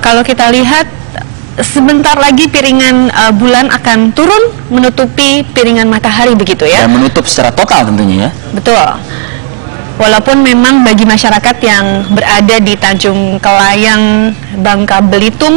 kalau kita lihat sebentar lagi piringan bulan akan turun menutupi piringan matahari begitu ya. Dan menutup secara total tentunya ya. Betul. Walaupun memang bagi masyarakat yang berada di Tanjung Kelayang, Bangka Belitung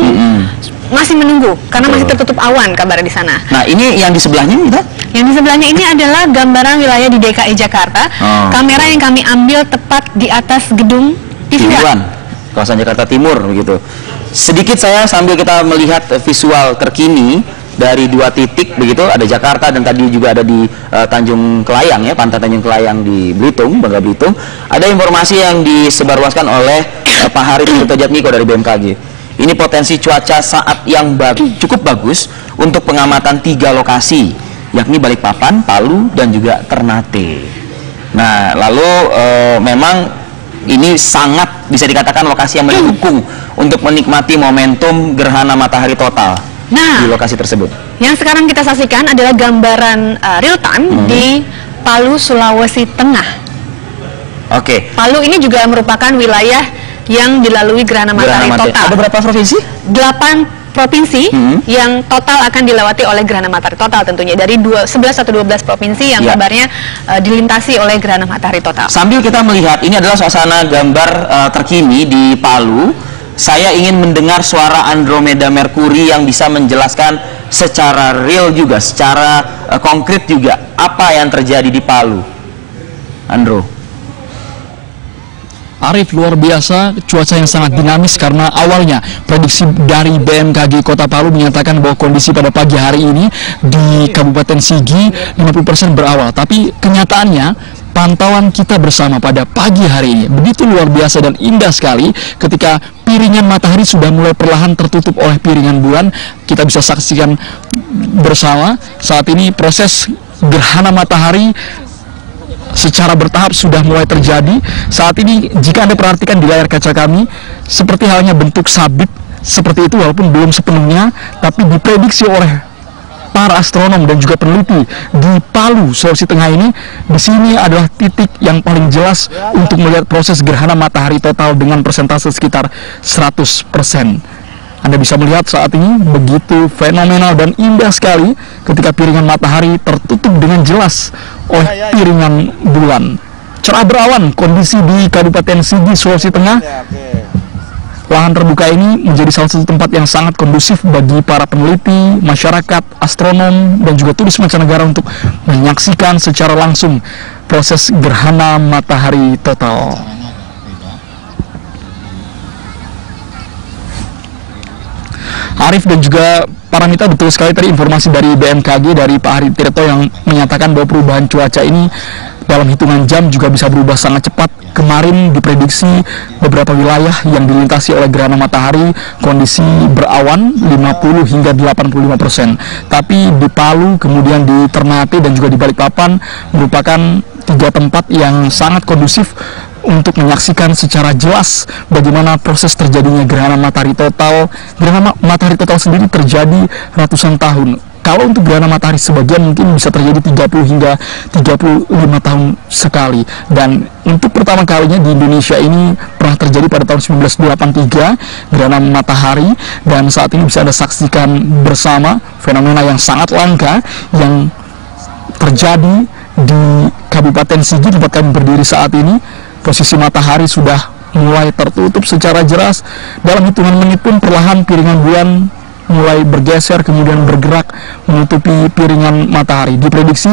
masih menunggu karena masih tertutup awan kabar di sana. Nah, ini yang di sebelahnya gitu? Yang di sebelahnya ini adalah gambaran wilayah di DKI Jakarta. Kamera yang kami ambil tepat di atas gedung TV One, kawasan Jakarta Timur begitu. Sedikit saya sambil kita melihat visual terkini dari dua titik begitu, ada Jakarta dan tadi juga ada di Tanjung Kelayang ya, Pantai Tanjung Kelayang di Belitung, Bangka Belitung. Ada informasi yang disebarluaskan oleh Pak Hari Tirtojatmiko dari BMKG. Ini potensi cuaca saat yang cukup bagus untuk pengamatan 3 lokasi, yakni Balikpapan, Palu, dan juga Ternate. Nah, lalu memang ini sangat bisa dikatakan lokasi yang mendukung untuk menikmati momentum gerhana matahari total di lokasi tersebut. Yang sekarang kita saksikan adalah gambaran real time di Palu, Sulawesi Tengah. Palu ini juga merupakan wilayah yang dilalui gerhana matahari total. Ada berapa provinsi? 8 provinsi yang total akan dilewati oleh gerhana matahari total tentunya, dari 11 atau 12 provinsi yang kabarnya dilintasi oleh gerhana matahari total. Sambil kita melihat, ini adalah suasana gambar terkini di Palu. Saya ingin mendengar suara Andromeda Mercury yang bisa menjelaskan secara real juga, secara konkret juga apa yang terjadi di Palu. Andro. Arif, luar biasa, cuaca yang sangat dinamis karena awalnya prediksi dari BMKG Kota Palu menyatakan bahwa kondisi pada pagi hari ini di Kabupaten Sigi 50% berawal, tapi kenyataannya pantauan kita bersama pada pagi hari ini begitu luar biasa dan indah sekali ketika piringan matahari sudah mulai perlahan tertutup oleh piringan bulan. Kita bisa saksikan bersama saat ini proses gerhana matahari secara bertahap sudah mulai terjadi. Saat ini jika Anda perhatikan di layar kaca kami, seperti halnya bentuk sabit seperti itu, walaupun belum sepenuhnya, tapi diprediksi oleh para astronom dan juga peneliti di Palu, Sulawesi Tengah ini, di sini adalah titik yang paling jelas untuk melihat proses gerhana matahari total dengan persentase sekitar 100%. Anda bisa melihat saat ini begitu fenomenal dan indah sekali ketika piringan matahari tertutup dengan jelas oleh piringan bulan. Cerah berawan kondisi di Kabupaten Sigi, Sulawesi Tengah. Lahan terbuka ini menjadi salah satu tempat yang sangat kondusif bagi para peneliti, masyarakat, astronom, dan juga turis mancanegara untuk menyaksikan secara langsung proses gerhana matahari total. Arif dan juga Paramita, betul sekali tadi informasi dari BMKG dari Pak Hari Tirto yang menyatakan bahwa perubahan cuaca ini dalam hitungan jam juga bisa berubah sangat cepat. Kemarin diprediksi beberapa wilayah yang dilintasi oleh gerhana matahari kondisi berawan 50 hingga 85%. Tapi di Palu, kemudian di Ternate dan juga di Balikpapan merupakan 3 tempat yang sangat kondusif untuk menyaksikan secara jelas bagaimana proses terjadinya gerhana matahari total. Gerhana matahari total sendiri terjadi ratusan tahun. Kalau untuk gerhana matahari sebagian mungkin bisa terjadi 30 hingga 35 tahun sekali. Dan untuk pertama kalinya di Indonesia ini pernah terjadi pada tahun 1983 gerhana matahari, dan saat ini bisa Anda saksikan bersama fenomena yang sangat langka yang terjadi di Kabupaten Sigi tempat kami berdiri saat ini. Posisi matahari sudah mulai tertutup secara jelas. Dalam hitungan menit pun perlahan piringan bulan mulai bergeser kemudian bergerak menutupi piringan matahari. Diprediksi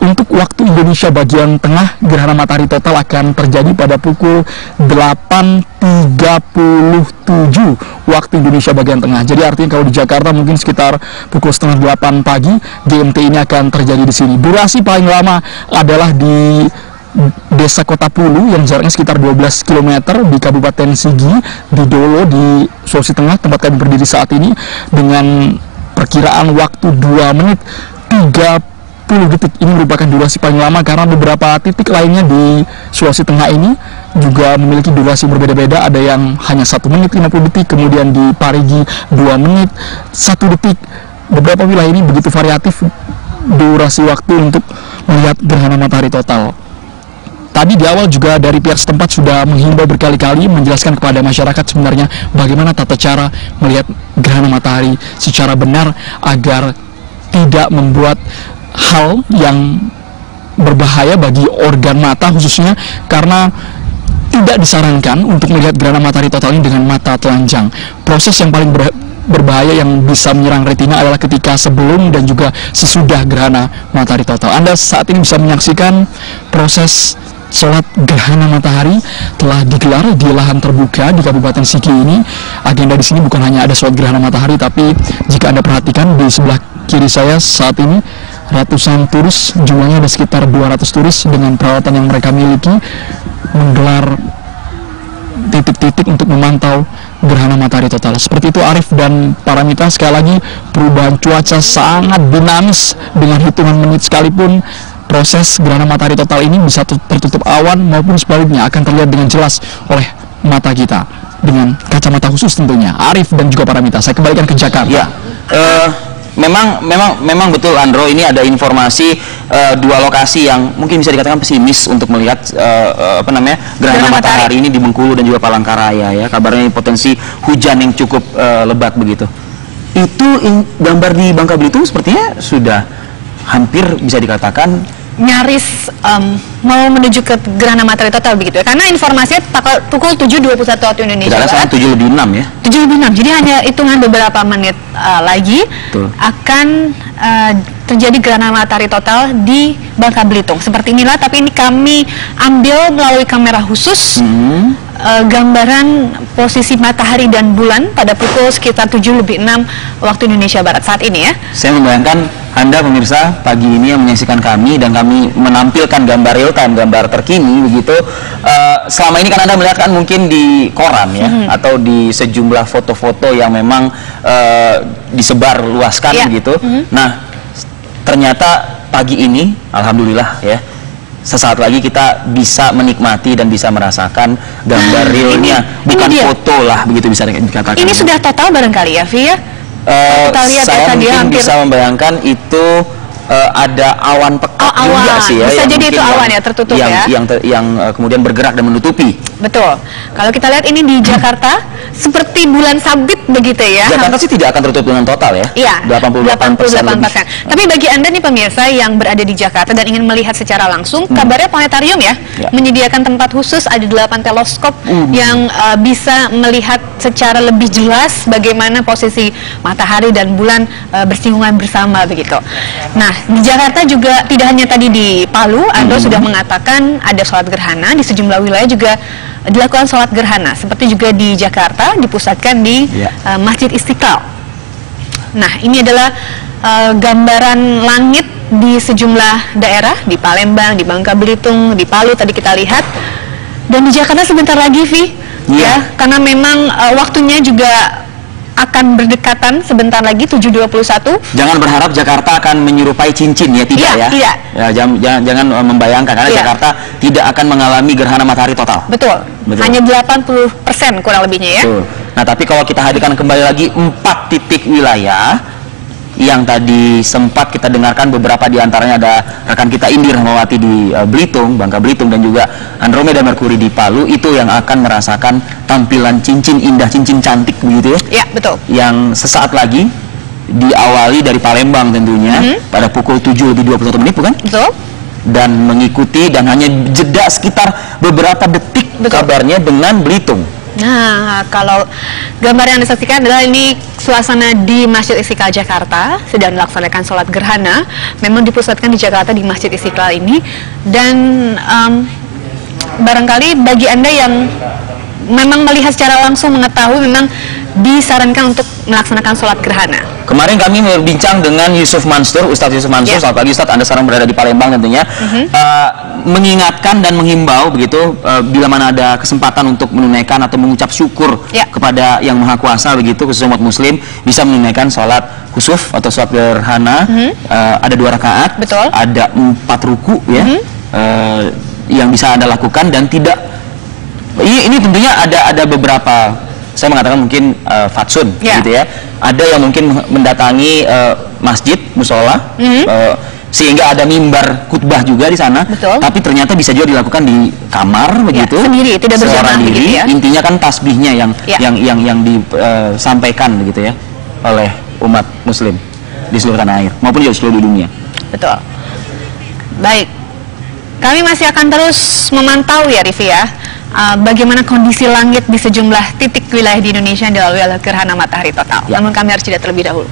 untuk waktu Indonesia bagian tengah gerhana matahari total akan terjadi pada pukul 8.37 waktu Indonesia bagian tengah. Jadi artinya kalau di Jakarta mungkin sekitar pukul 7:30 pagi GMT ini akan terjadi di sini. Durasi paling lama adalah di Desa Kota Pulu yang jaraknya sekitar 12 km di Kabupaten Sigi, di Dolo, di Sulawesi Tengah, tempat kami berdiri saat ini, dengan perkiraan waktu 2 menit 30 detik. Ini merupakan durasi paling lama karena beberapa titik lainnya di Sulawesi Tengah ini juga memiliki durasi berbeda-beda. Ada yang hanya 1 menit 50 detik, kemudian di Parigi 2 menit 1 detik. Beberapa wilayah ini begitu variatif durasi waktu untuk melihat gerhana matahari total. Tadi di awal juga dari pihak setempat sudah menghimbau berkali-kali menjelaskan kepada masyarakat sebenarnya bagaimana tata cara melihat gerhana matahari secara benar agar tidak membuat hal yang berbahaya bagi organ mata khususnya, karena tidak disarankan untuk melihat gerhana matahari total ini dengan mata telanjang. Proses yang paling berbahaya yang bisa menyerang retina adalah ketika sebelum dan juga sesudah gerhana matahari total. Anda saat ini bisa menyaksikan proses sholat gerhana matahari telah digelar di lahan terbuka di Kabupaten Sigi ini. Agenda di sini bukan hanya ada sholat gerhana matahari, tapi jika Anda perhatikan di sebelah kiri saya saat ini ratusan turis, jumlahnya ada sekitar 200 turis dengan peralatan yang mereka miliki, menggelar titik-titik untuk memantau gerhana matahari total. Seperti itu Arif dan Paramita. Sekali lagi, perubahan cuaca sangat dinamis, dengan hitungan menit sekalipun proses gerhana matahari total ini bisa tertutup awan maupun sebaliknya akan terlihat dengan jelas oleh mata kita dengan kacamata khusus tentunya. Arif dan juga Paramita, saya kembalikan ke Jakarta. Ya, memang betul Andro, ini ada informasi dua lokasi yang mungkin bisa dikatakan pesimis untuk melihat gerhana matahari ini di Bengkulu dan juga Palangkaraya ya. Kabarnya potensi hujan yang cukup lebat begitu. Itu gambar di Bangka Belitung sepertinya sudah hampir bisa dikatakan nyaris mau menuju ke gerhana matahari total begitu ya, karena informasinya pukul 7.21 waktu Indonesia Barat. 7:06 ya. 7:06, jadi hanya hitungan beberapa menit lagi akan terjadi gerhana matahari total di Bangka Belitung. Seperti inilah, tapi ini kami ambil melalui kamera khusus gambaran posisi matahari dan bulan pada pukul sekitar 7:06 waktu Indonesia Barat saat ini ya. Saya membayangkan Anda pemirsa pagi ini yang menyaksikan kami dan kami menampilkan gambar real time, gambar terkini begitu. Selama ini kan Anda melihat kan mungkin di koran ya, atau di sejumlah foto-foto yang memang disebar luaskan begitu. Nah, ternyata pagi ini alhamdulillah ya, sesaat lagi kita bisa menikmati dan bisa merasakan gambar realnya, bukan foto lah begitu bisa dikatakan. Ini sudah total barangkali ya, Vi ya? Kita lihat saya mungkin bisa membayangkan itu ada awan pekat juga sih ya. Bisa jadi itu awan ya, tertutup yang kemudian bergerak dan menutupi. Betul. Kalau kita lihat ini di Jakarta seperti bulan sabit begitu ya. Jakarta sih tidak akan tertutup dengan total ya. Iya. 88%. Tapi bagi Anda nih pemirsa yang berada di Jakarta dan ingin melihat secara langsung, kabarnya planetarium ya, menyediakan tempat khusus, ada 8 teleskop yang bisa melihat secara lebih jelas bagaimana posisi matahari dan bulan bersinggungan bersama begitu. Nah, di Jakarta juga tidak hanya tadi di Palu, Ando sudah mengatakan ada sholat gerhana, di sejumlah wilayah juga dilakukan sholat gerhana, seperti juga di Jakarta dipusatkan di Masjid Istiqlal. Nah, ini adalah gambaran langit di sejumlah daerah, di Palembang, di Bangka Belitung, di Palu tadi kita lihat, dan di Jakarta sebentar lagi, Vi, ya, karena memang waktunya juga akan berdekatan sebentar lagi 7.21. Jangan berharap Jakarta akan menyerupai cincin ya, tidak ya. Tidak. Ya, jangan membayangkan karena Jakarta tidak akan mengalami gerhana matahari total. Betul. Hanya 80% kurang lebihnya ya. Betul. Nah, tapi kalau kita hadirkan kembali lagi 4 titik wilayah yang tadi sempat kita dengarkan, beberapa diantaranya ada rekan kita Indir Rahmawati di Belitung, Bangka Belitung, dan juga Andromeda Merkuri di Palu, itu yang akan merasakan tampilan cincin indah, cincin cantik begitu ya. Iya, betul. Yang sesaat lagi diawali dari Palembang tentunya pada pukul 7:21 bukan? Betul. Dan mengikuti dan hanya jeda sekitar beberapa detik kabarnya dengan Belitung. Nah, kalau gambar yang disaksikan adalah ini suasana di Masjid Istiqlal Jakarta, sedang dilaksanakan sholat gerhana. Memang dipusatkan di Jakarta di Masjid Istiqlal ini. Dan barangkali bagi Anda yang memang melihat secara langsung, mengetahui, memang disarankan untuk melaksanakan sholat gerhana. Kemarin kami berbincang dengan Yusuf Mansur, Ustadz Yusuf Mansur. Selamat pagi Ustadz, Anda sekarang berada di Palembang tentunya. Mengingatkan dan menghimbau begitu, bila mana ada kesempatan untuk menunaikan atau mengucap syukur kepada Yang Maha Kuasa begitu, khusus umat muslim, bisa menunaikan sholat khusuf atau sholat gerhana. Ada 2 rakaat, ada 4 ruku ya, yang bisa Anda lakukan, dan tidak ini tentunya ada beberapa, saya mengatakan mungkin fatsun gitu ya. Ada yang mungkin mendatangi masjid, musola, sehingga ada mimbar khutbah juga di sana. Betul. Tapi ternyata bisa juga dilakukan di kamar begitu. Sendiri, tidak berjamaah begitu ya. Intinya kan tasbihnya yang disampaikan begitu ya oleh umat Muslim di seluruh tanah air maupun di seluruh dunia. Betul. Baik, kami masih akan terus memantau ya Rifi ya, bagaimana kondisi langit di sejumlah titik wilayah di Indonesia yang dilalui oleh gerhana matahari total. Namun kami harus jeda terlebih dahulu.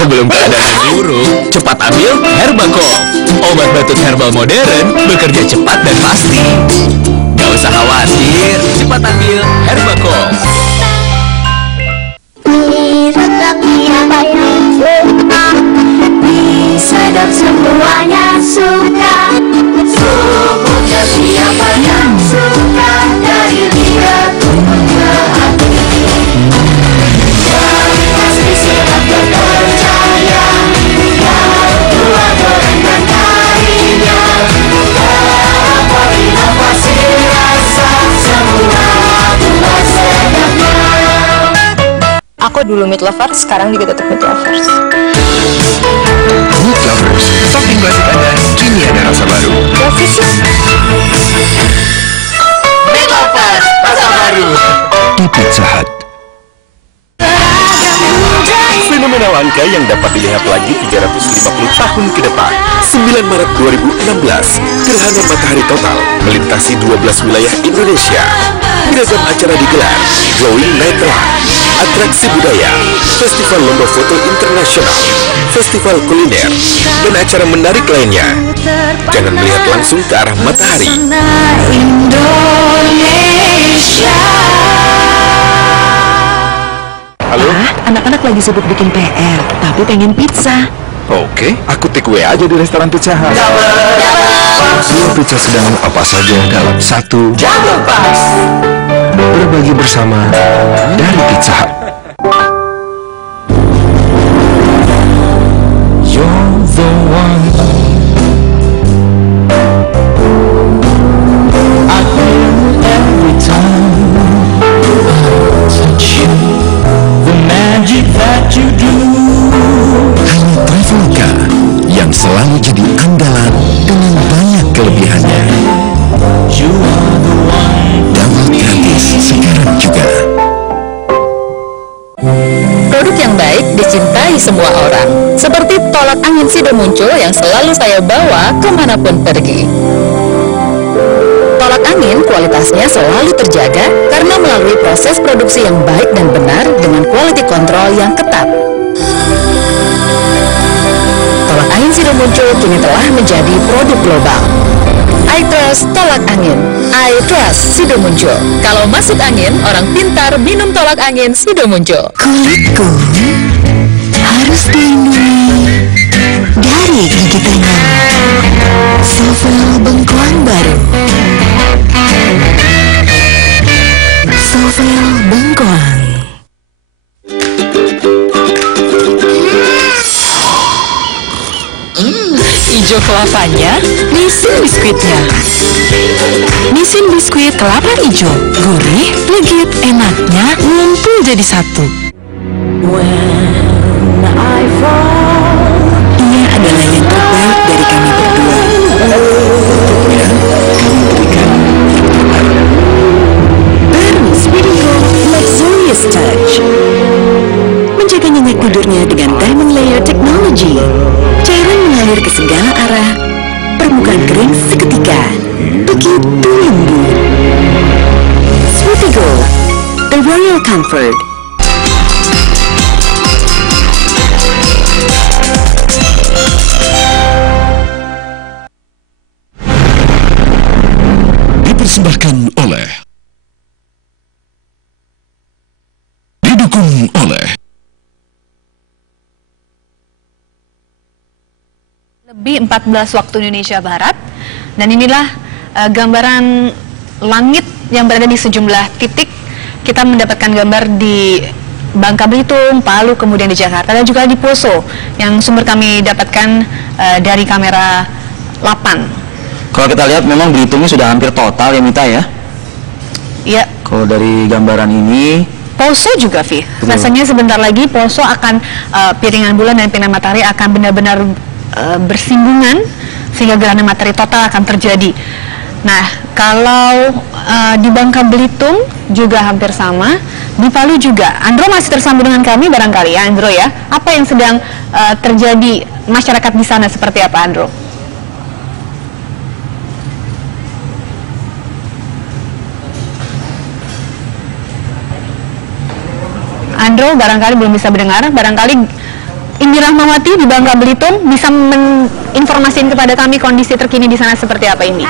Sebelum keadaan buruk, cepat ambil Herbacol. Obat batuk herbal modern, bekerja cepat dan pasti. Gak usah khawatir, cepat ambil Herbacol. Sedap semuanya suka. Semuanya siapa yang suka dari dia punya hati. Yang pasti siap percaya. Yang tua gorengan karinya. Dapat inovasi rasa semua buah sedapnya. Aku dulu meat lover, sekarang juga tetap meat lovers. Meat Lovers, topping klasik Anda kini ada rasa baru. Meat lovers, rasa baru. Di Pizza Hut. Fenomena langka yang dapat dilihat lagi 350 tahun ke depan. 9 Maret 2016, gerhana matahari total melintasi 12 wilayah Indonesia. Beragam acara digelar, Glowing Night Run, atraksi budaya, festival lomba foto internasional, festival kuliner, dan acara menarik lainnya. Jangan melihat langsung ke arah matahari. Halo? Anak-anak lagi sibuk bikin PR, tapi pengen pizza. Oke, aku take away aja di restoran Pizza Hut. Semua pizza sedang apa saja dalam satu. Berbagi bersama dari Pizza Hut. You're the one I feel every time I touch you. The magic that you do. Hanya Traveloka yang selalu jadi andalan dengan banyak kelebihannya. You are the one. Download gratis sekarang juga. Produk yang baik dicintai semua orang. Seperti tolak angin Sido Muncul yang selalu saya bawa kemanapun pergi. Tolak angin kualitasnya selalu terjaga karena melalui proses produksi yang baik dan benar dengan quality control yang ketat. Tolak angin Sido Muncul kini telah menjadi produk global. I trust tolak angin. I trust Sido Muncul. Kalau masuk angin, orang pintar minum tolak angin Sido Muncul. Kulitku harus dilindungi dari gigitannya. Sovel bengkoang baru. Sovel bengkoang. Ijo kelapanya, Nissin biskuitnya. Nissin biskuit kelapa ijo, gurih, legit, enaknya, ngumpul jadi satu. Ini adalah yang terbaik dari kami berdua. Untuknya, kami berikan baru Speedigo Luxurious Touch. Menjaga nyenyak tidurnya dengan Diamond Layer Technology. Cairan mengalir ke segala arah, permukaan kering seketika, begitu lembut. Speedigo, the Royal Comfort. Dipersembahkan oleh, didukung oleh lebih 14 waktu Indonesia Barat. Dan inilah gambaran langit yang berada di sejumlah titik. Kita mendapatkan gambar di Bangka Belitung, Palu, kemudian di Jakarta, dan juga di Poso yang sumber kami dapatkan dari kamera 8. Kalau kita lihat memang Belitungnya sudah hampir total ya Mita ya? Iya. Kalau dari gambaran ini, Poso juga, Vi. Rasanya sebentar lagi Poso akan piringan bulan dan piringan matahari akan benar-benar bersinggungan sehingga gerhana matahari total akan terjadi. Nah, kalau di Bangka Belitung juga hampir sama, di Palu juga. Andro masih tersambung dengan kami barangkali ya, Andro ya. Apa yang sedang terjadi masyarakat di sana seperti apa, Andro? Andro barangkali belum bisa mendengar, barangkali Indi Rahmawati di Bangka Belitung bisa menginformasikan kepada kami kondisi terkini di sana seperti apa ini.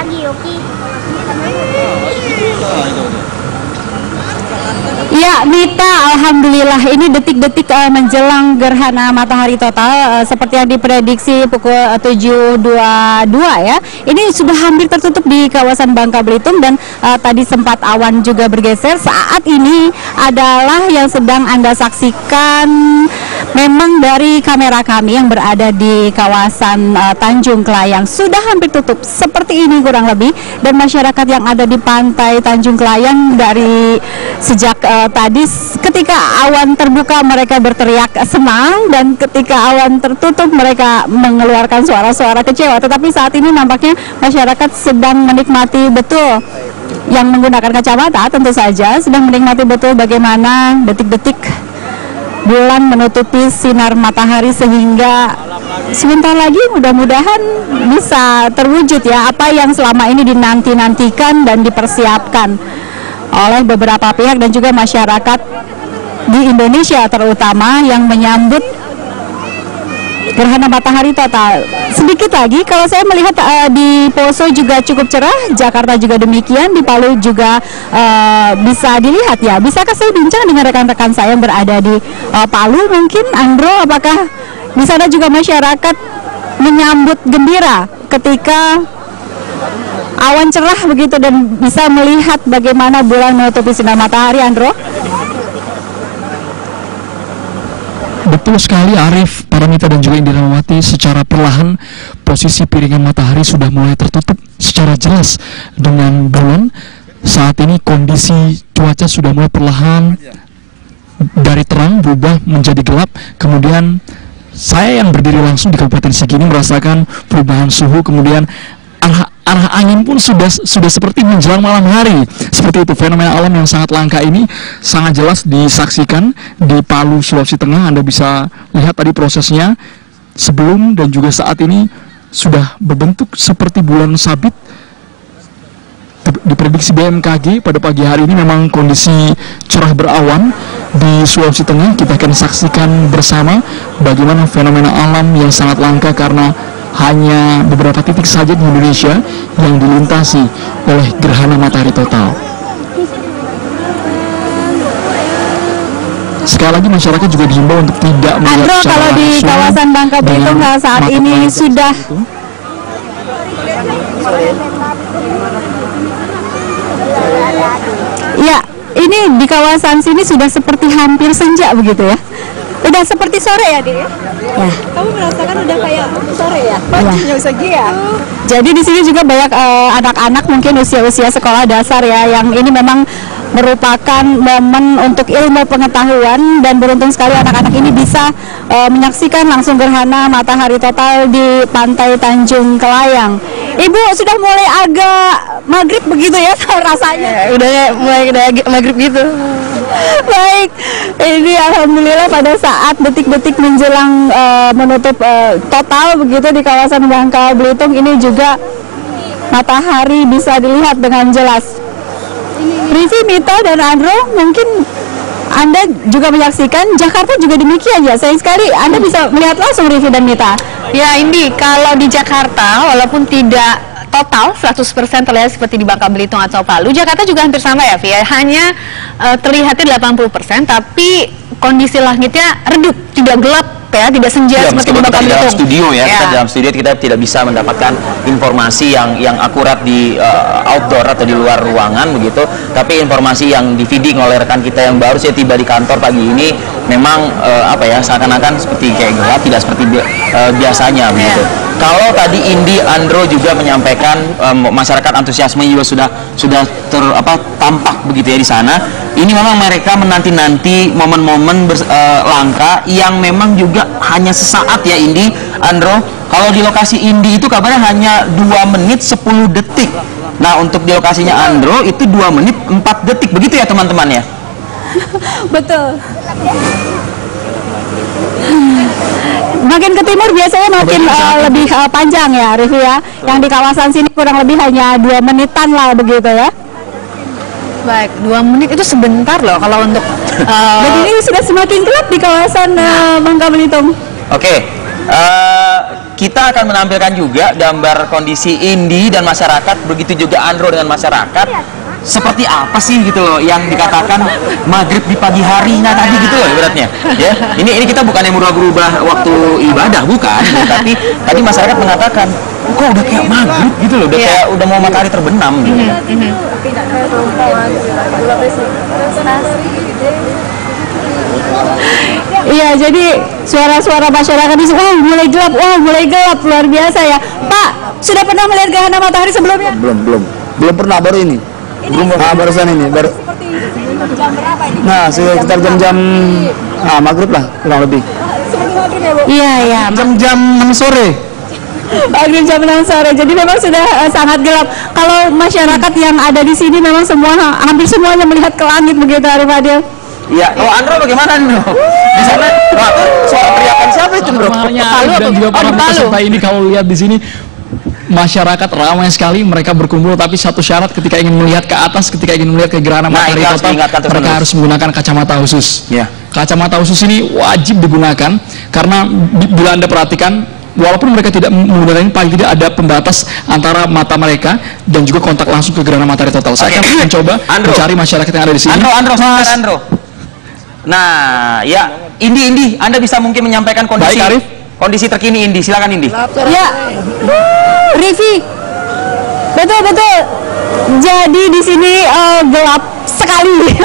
Ya, Mita, alhamdulillah ini detik-detik menjelang gerhana matahari total seperti yang diprediksi pukul 7.22 ya. Ini sudah hampir tertutup di kawasan Bangka Belitung dan tadi sempat awan juga bergeser. Saat ini adalah yang sedang Anda saksikan memang dari kamera kami yang berada di kawasan Tanjung Kelayang sudah hampir tutup seperti ini kurang lebih, dan masyarakat yang ada di pantai Tanjung Kelayang dari sejak tadi ketika awan terbuka mereka berteriak senang, dan ketika awan tertutup mereka mengeluarkan suara-suara kecewa. Tetapi saat ini nampaknya masyarakat sedang menikmati betul, yang menggunakan kacamata tentu saja sedang menikmati betul bagaimana detik-detik bulan menutupi sinar matahari, sehingga sebentar lagi mudah-mudahan bisa terwujud ya apa yang selama ini dinanti-nantikan dan dipersiapkan oleh beberapa pihak dan juga masyarakat di Indonesia terutama yang menyambut gerhana matahari total. Sedikit lagi kalau saya melihat di Poso juga cukup cerah, Jakarta juga demikian, di Palu juga bisa dilihat ya. Bisakah saya bincang dengan rekan-rekan saya yang berada di Palu mungkin, Andro, apakah di sana juga masyarakat menyambut gembira ketika awan cerah begitu dan bisa melihat bagaimana bulan menutupi sinar matahari, Andro? Betul sekali Arif, Paramita dan juga Indi Rahmawati, secara perlahan posisi piringan matahari sudah mulai tertutup secara jelas dengan bulan. Saat ini kondisi cuaca sudah mulai perlahan dari terang berubah menjadi gelap. Kemudian saya yang berdiri langsung di Kabupaten Sigi ini merasakan perubahan suhu, kemudian arah angin pun sudah seperti menjelang malam hari. Seperti itu, fenomena alam yang sangat langka ini sangat jelas disaksikan di Palu, Sulawesi Tengah. Anda bisa lihat tadi prosesnya sebelum dan juga saat ini sudah berbentuk seperti bulan sabit. Diprediksi BMKG pada pagi hari ini memang kondisi cerah berawan di Sulawesi Tengah. Kita akan saksikan bersama bagaimana fenomena alam yang sangat langka karena hanya beberapa titik saja di Indonesia yang dilintasi oleh gerhana matahari total. Sekali lagi masyarakat juga dihimbau untuk tidak melihat Andro, kalau di kawasan Bangka Belitung saat ini sudah ya, ini di kawasan sini sudah seperti hampir senja begitu ya. Udah seperti sore ya, Dik? Ya. Kamu merasakan udah kayak sore ya? Ya. Ya. Jadi di sini juga banyak anak-anak mungkin usia-usia sekolah dasar ya, yang ini memang merupakan momen untuk ilmu pengetahuan, dan beruntung sekali anak-anak ini bisa menyaksikan langsung gerhana matahari total di pantai Tanjung Kelayang. Ibu sudah mulai agak maghrib begitu ya rasanya? Udah mulai maghrib gitu. Baik, ini alhamdulillah pada saat detik-detik menjelang menutup total begitu di kawasan Bangka Belitung ini juga matahari bisa dilihat dengan jelas. Rivi, Mita, dan Andro, mungkin Anda juga menyaksikan, Jakarta juga demikian ya. Sayang sekali Anda bisa melihat langsung, Rivi dan Mita. Ya, Indi, kalau di Jakarta walaupun tidak total 100% terlihat seperti di Bangka Belitung atau Palu, Jakarta juga hampir sama ya, Via. Hanya terlihatnya 80%, tapi kondisi langitnya redup, tidak gelap ya, tidak senja seperti di Bangka Belitung. Dalam studio ya, kita dalam studio kita tidak bisa mendapatkan informasi yang akurat di outdoor atau di luar ruangan begitu. Tapi informasi yang di-feeding oleh rekan kita yang baru saja tiba di kantor pagi ini memang apa ya, seakan-akan seperti kayak gelap, tidak seperti biasanya begitu. Kalau tadi Indi, Andro juga menyampaikan masyarakat antusiasme juga sudah tampak begitu ya di sana. Ini memang mereka menanti-nanti momen-momen langka yang memang juga hanya sesaat ya Indi, Andro. Kalau di lokasi Indi itu kabarnya hanya 2 menit 10 detik. Nah untuk di lokasinya Andro itu 2 menit 4 detik begitu ya teman-teman ya? Betul. Makin ke timur biasanya makin lebih panjang ya, Rivi ya. Yang di kawasan sini kurang lebih hanya 2 menitan lah begitu ya. Baik, 2 menit itu sebentar loh kalau untuk. Dan ini sudah semakin gelap di kawasan Bangka Belitung. Oke, kita akan menampilkan juga gambar kondisi Indi dan masyarakat, begitu juga Andro dengan masyarakat. Seperti apa sih gitu loh yang dikatakan maghrib di pagi harinya tadi gitu loh ibaratnya ya. Ini kita bukan yang merubah waktu ibadah, bukan, tapi tadi masyarakat mengatakan kok udah kayak maghrib gitu loh, udah kayak udah mau matahari terbenam gitu. Iya, jadi suara-suara masyarakat di sini, mulai gelap, luar biasa ya. Pak, sudah pernah melihat gerhana matahari sebelumnya? Belum pernah, baru ini. Barusan ini, baru. Nah, sekitar jam-jam maghrib lah, kurang lebih. Iya. Jam-jam 6 sore. Maghrib jam 6 sore, jadi memang sudah sangat gelap. Kalau masyarakat yang ada di sini memang hampir semuanya melihat ke langit begitu, Arif Adil. Iya, kalau Andro bagaimana Andro? Di sana suara teriakan siapa itu Bro? Palu dan juga para peserta ini kalau lihat di sini masyarakat ramai sekali, mereka berkumpul, tapi satu syarat ketika ingin melihat ke atas, ketika ingin melihat ke gerhana matahari total, mereka harus menggunakan kacamata khusus. Kacamata khusus ini wajib digunakan karena bila Anda perhatikan, walaupun mereka tidak menggunakan ini, paling tidak ada pembatas antara mata mereka dan juga kontak langsung ke gerhana matahari total. Saya akan mencoba mencari masyarakat yang ada di sini. Andro. Nah, ya, Indi, Anda bisa mungkin menyampaikan kondisi terkini Indi, silakan Indi. Ya, Rivi, betul. Jadi di sini gelap sekali.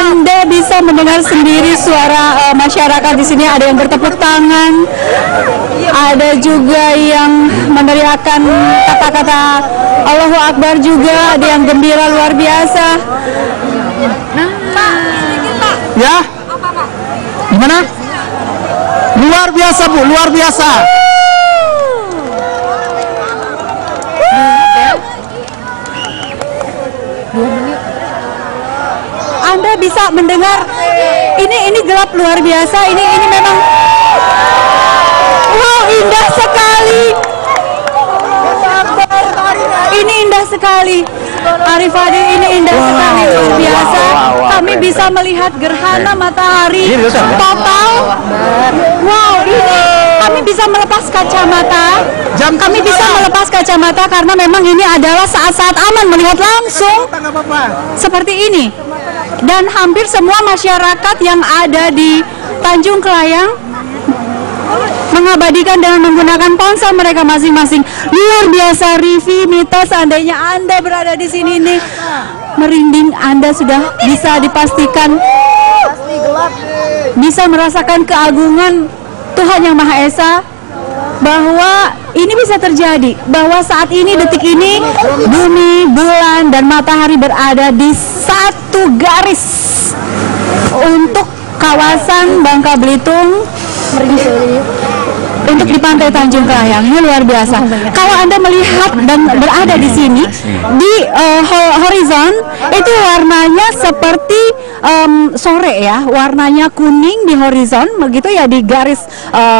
Anda bisa mendengar sendiri suara masyarakat di sini. Ada yang bertepuk tangan, ada juga yang meneriakkan kata-kata Allahu Akbar juga, ada yang gembira luar biasa. Ya? Gimana? Luar biasa Bu, luar biasa. Anda bisa mendengar ini gelap luar biasa. Ini memang wow, indah sekali. Ini indah sekali. Arif Adil, ini indah sekali, luar biasa. Kami bisa melihat gerhana matahari total. Wow, ini kami bisa melepas kacamata. Kami bisa melepas kacamata karena memang ini adalah saat-saat aman melihat langsung seperti ini. Dan hampir semua masyarakat yang ada di Tanjung Kelayang mengabadikan dengan menggunakan ponsel mereka masing-masing. Luar biasa, Rivi, Mita, seandainya Anda berada di sini ini merinding. Anda sudah bisa dipastikan bisa merasakan keagungan Tuhan Yang Maha Esa, bahwa ini bisa terjadi, bahwa saat ini, detik ini, bumi, bulan, dan matahari berada di satu garis untuk kawasan Bangka Belitung, untuk di pantai Tanjung Kelayang. Ini luar biasa. Kalau Anda melihat dan berada di sini, di horizon itu warnanya seperti sore ya, warnanya kuning di horizon, begitu ya, di garis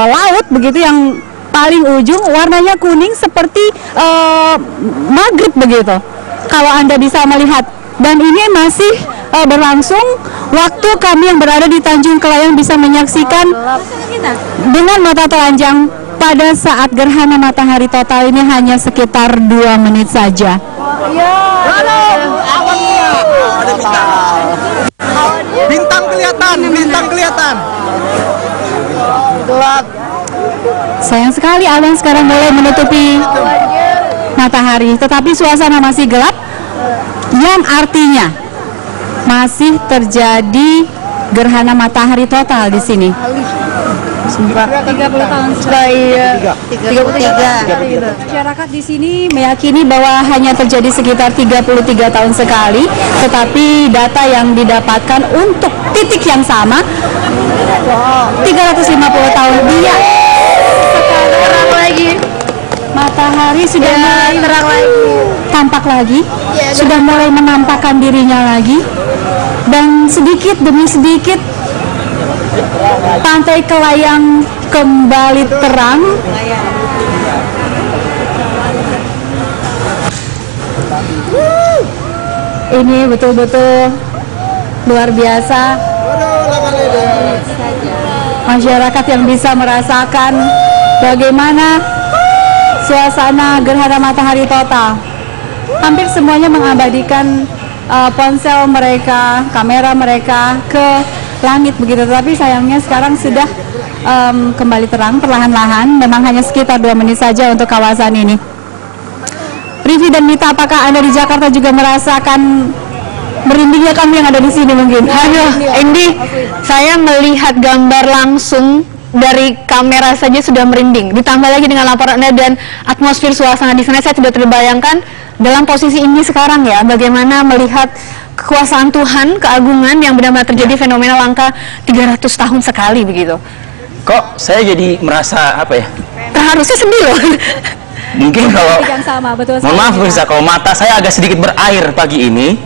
laut begitu yang paling ujung warnanya kuning seperti maghrib begitu. Kalau Anda bisa melihat, dan ini masih berlangsung. Waktu kami yang berada di Tanjung Kelayang bisa menyaksikan dengan mata telanjang pada saat gerhana matahari total ini hanya sekitar 2 menit saja. kelihatan, bintang kelihatan. Gelap. Sayang sekali awan sekarang mulai menutupi matahari, tetapi suasana masih gelap, yang artinya masih terjadi gerhana matahari total di sini. 30 tahun setelah 33. Masyarakat di sini meyakini bahwa hanya terjadi sekitar 33 tahun sekali, tetapi data yang didapatkan untuk titik yang sama 350 tahun. Iya. Terang lagi. Matahari sudah mulai terang lagi. Tampak lagi, sudah mulai menampakkan dirinya lagi, dan sedikit demi sedikit pantai Kelayang kembali terang. Ini betul-betul luar biasa. Masyarakat yang bisa merasakan bagaimana suasana gerhana matahari total. Hampir semuanya mengabadikan ponsel mereka, kamera mereka ke langit begitu, tapi sayangnya sekarang sudah kembali terang perlahan-lahan. Memang hanya sekitar 2 menit saja untuk kawasan ini. Rivi dan Mita, apakah Anda di Jakarta juga merasakan merindingnya kami yang ada di sini mungkin? Aduh, Indi, saya melihat gambar langsung dari kamera saja sudah merinding. Ditambah lagi dengan laporan Anda dan atmosfer suasana di sana, saya tidak terbayangkan dalam posisi ini sekarang ya, bagaimana melihat kekuasaan Tuhan, keagungan yang benar-benar terjadi fenomena langka 300 tahun sekali begitu. Kok saya jadi merasa apa ya? Harusnya sedih loh. Mungkin kalau mohon maaf bisa kalau mata saya agak sedikit berair pagi ini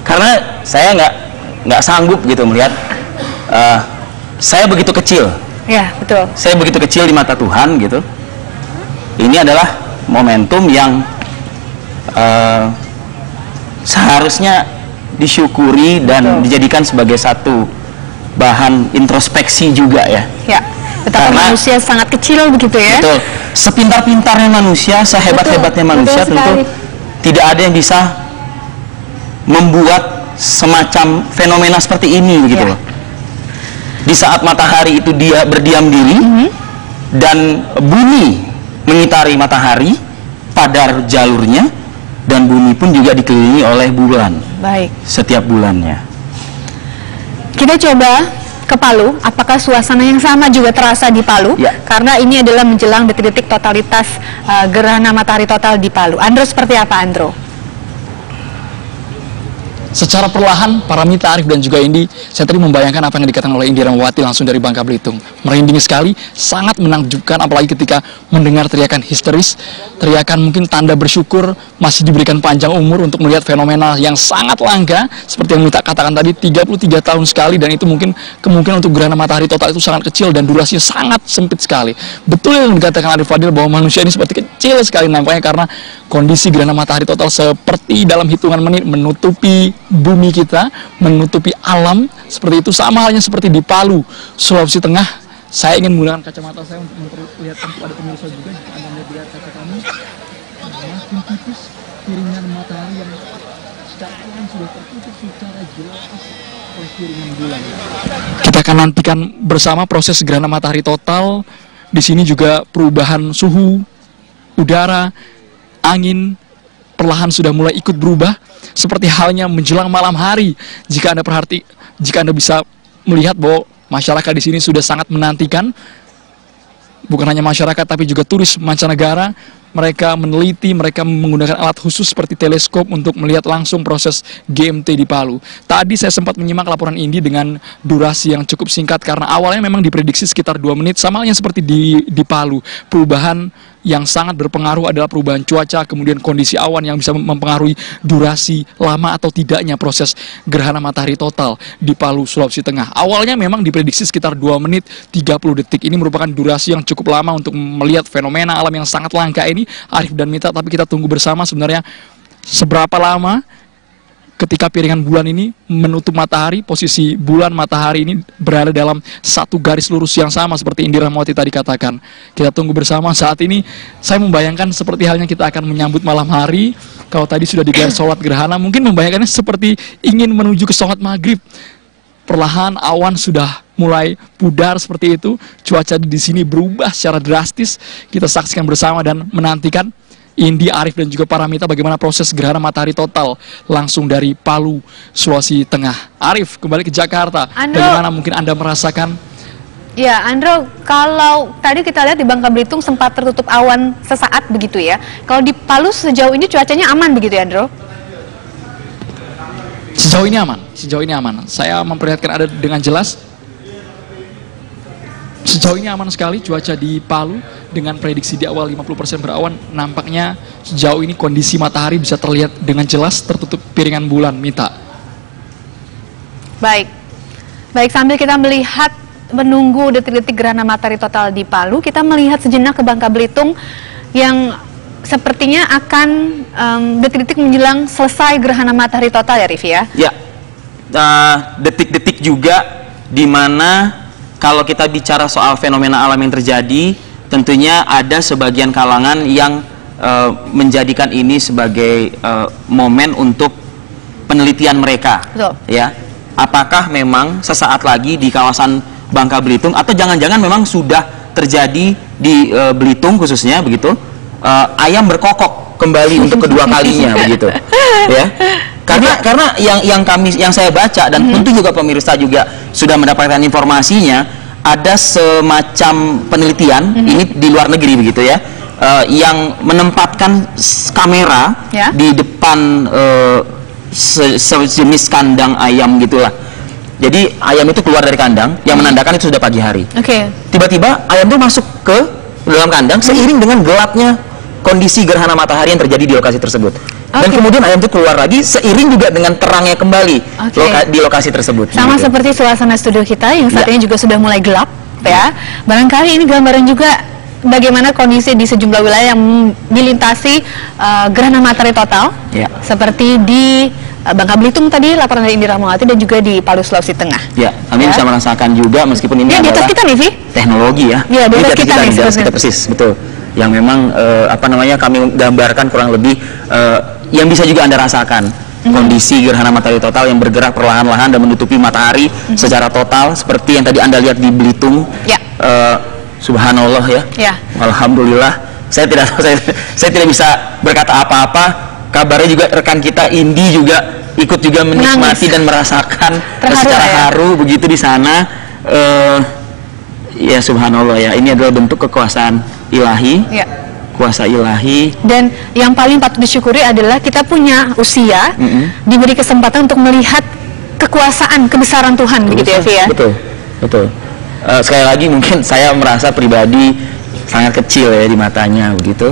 karena saya nggak sanggup gitu melihat saya begitu kecil. Ya, betul. Saya begitu kecil di mata Tuhan gitu. Ini adalah momentum yang seharusnya disyukuri dan dijadikan sebagai satu bahan introspeksi juga ya. Ya, betapa manusia sangat kecil begitu ya. Betul. Sepintar-pintarnya manusia, sehebat-hebatnya manusia, tentu tidak ada yang bisa membuat semacam fenomena seperti ini begitu loh. Di saat matahari itu dia berdiam diri dan bumi mengitari matahari pada jalurnya, dan bumi pun juga dikelilingi oleh bulan. Baik. Setiap bulannya. Kita coba ke Palu. Apakah suasana yang sama juga terasa di Palu? Ya. Karena ini adalah menjelang detik-detik totalitas gerhana matahari total di Palu. Andro, seperti apa Andro? Secara perlahan, para Mita, Arif, dan juga Indi, saya tadi membayangkan apa yang dikatakan oleh Indi Rahmawati langsung dari Bangka Belitung. Merinding sekali, sangat menakjubkan, apalagi ketika mendengar teriakan histeris, teriakan mungkin tanda bersyukur masih diberikan panjang umur untuk melihat fenomena yang sangat langka, seperti yang Mita katakan tadi, 33 tahun sekali, dan itu mungkin kemungkinan untuk gerhana matahari total itu sangat kecil dan durasinya sangat sempit sekali. Betul yang dikatakan Arif Fadil bahwa manusia ini seperti kecil sekali nampaknya karena kondisi gerhana matahari total seperti dalam hitungan menit menutupi bumi kita, menutupi alam, seperti itu. Sama halnya seperti di Palu, Sulawesi Tengah. Saya ingin menggunakan kacamata saya untuk memperlihatkan kepada pemirsa juga, jika Anda melihat kaca kami, makin tipis piringan matahari yang secara perlahan sudah tertutup secara jelas oleh piringan bulan. Kita akan nantikan bersama proses gerhana matahari total. Di sini juga perubahan suhu udara, angin perlahan sudah mulai ikut berubah, seperti halnya menjelang malam hari. Jika Anda bisa melihat bahwa masyarakat di sini sudah sangat menantikan, bukan hanya masyarakat tapi juga turis mancanegara. Mereka meneliti, mereka menggunakan alat khusus seperti teleskop untuk melihat langsung proses GMT di Palu. Tadi saya sempat menyimak laporan Indi dengan durasi yang cukup singkat karena awalnya memang diprediksi sekitar 2 menit, sama halnya seperti di Palu. Perubahan yang sangat berpengaruh adalah perubahan cuaca, kemudian kondisi awan yang bisa mempengaruhi durasi lama atau tidaknya proses gerhana matahari total di Palu, Sulawesi Tengah. Awalnya memang diprediksi sekitar 2 menit 30 detik. Ini merupakan durasi yang cukup lama untuk melihat fenomena alam yang sangat langka ini, Arif dan Mita, tapi kita tunggu bersama sebenarnya seberapa lama ketika piringan bulan ini menutup matahari, posisi bulan matahari ini berada dalam satu garis lurus yang sama seperti Indira Rahmawati tadi katakan. Kita tunggu bersama. Saat ini saya membayangkan seperti halnya kita akan menyambut malam hari. Kalau tadi sudah digelar sholat gerhana, mungkin membayangkannya seperti ingin menuju ke sholat maghrib. perlahan awan sudah mulai pudar seperti itu. Cuaca di sini berubah secara drastis. Kita saksikan bersama dan menantikan Indi, Arif dan juga Paramita bagaimana proses gerhana matahari total langsung dari Palu, Sulawesi Tengah. Arif, kembali ke Jakarta. Bagaimana mungkin Anda merasakan? Ya, Andro, kalau tadi kita lihat di Bangka Belitung sempat tertutup awan sesaat begitu ya. Kalau di Palu sejauh ini cuacanya aman begitu ya, Andro? Sejauh ini aman, sejauh ini aman. Saya memperlihatkan ada dengan jelas. Sejauh ini aman sekali cuaca di Palu dengan prediksi di awal 50% berawan. Nampaknya sejauh ini kondisi matahari bisa terlihat dengan jelas tertutup piringan bulan, Mita. Baik, sambil kita melihat menunggu detik-detik gerhana matahari total di Palu, kita melihat sejenak ke Bangka Belitung yang sepertinya akan detik-detik menjelang selesai gerhana matahari total ya, Rif ya? Ya, detik-detik juga di mana kalau kita bicara soal fenomena alam yang terjadi, tentunya ada sebagian kalangan yang menjadikan ini sebagai momen untuk penelitian mereka. Betul. Ya, apakah memang sesaat lagi di kawasan Bangka Belitung atau jangan-jangan memang sudah terjadi di Belitung khususnya begitu? Ayam berkokok kembali untuk kedua kalinya begitu ya, karena yang saya baca dan tentu juga pemirsa juga sudah mendapatkan informasinya, ada semacam penelitian ini di luar negeri begitu ya, yang menempatkan kamera di depan sejenis kandang ayam gitulah. Jadi ayam itu keluar dari kandang yang menandakan itu sudah pagi hari. Tiba-tiba ayam itu masuk ke dalam kandang seiring dengan gelapnya kondisi gerhana matahari yang terjadi di lokasi tersebut. Dan kemudian ayam itu keluar lagi seiring juga dengan terangnya kembali di lokasi tersebut. Sama gitu. Seperti suasana studio kita yang saat ini juga sudah mulai gelap ya. Barangkali ini gambaran juga bagaimana kondisi di sejumlah wilayah yang dilintasi gerhana matahari total. Seperti di Bangka Belitung tadi laporan dari Indira Mawati dan juga di Palu, Sulawesi Tengah. Ya, kami bisa merasakan juga meskipun ini di atas kita nih, Vi. Teknologi ya. Di atas kita nih, di atas kita persis, betul. Yang memang kami gambarkan kurang lebih yang bisa juga Anda rasakan. Kondisi gerhana matahari total yang bergerak perlahan-lahan dan menutupi matahari secara total seperti yang tadi Anda lihat di Belitung. Subhanallah ya. Alhamdulillah. Saya tidak bisa berkata apa-apa. Kabarnya juga rekan kita Indi juga ikut juga menikmati dan merasakan secara haru begitu di sana. Ya subhanallah ya, ini adalah bentuk kekuasaan ilahi, kuasa ilahi. Dan yang paling patut disyukuri adalah kita punya usia, diberi kesempatan untuk melihat kekuasaan, kebesaran Tuhan, begitu ya, Vi ya? Betul. Sekali lagi mungkin saya merasa pribadi sangat kecil ya di matanya begitu.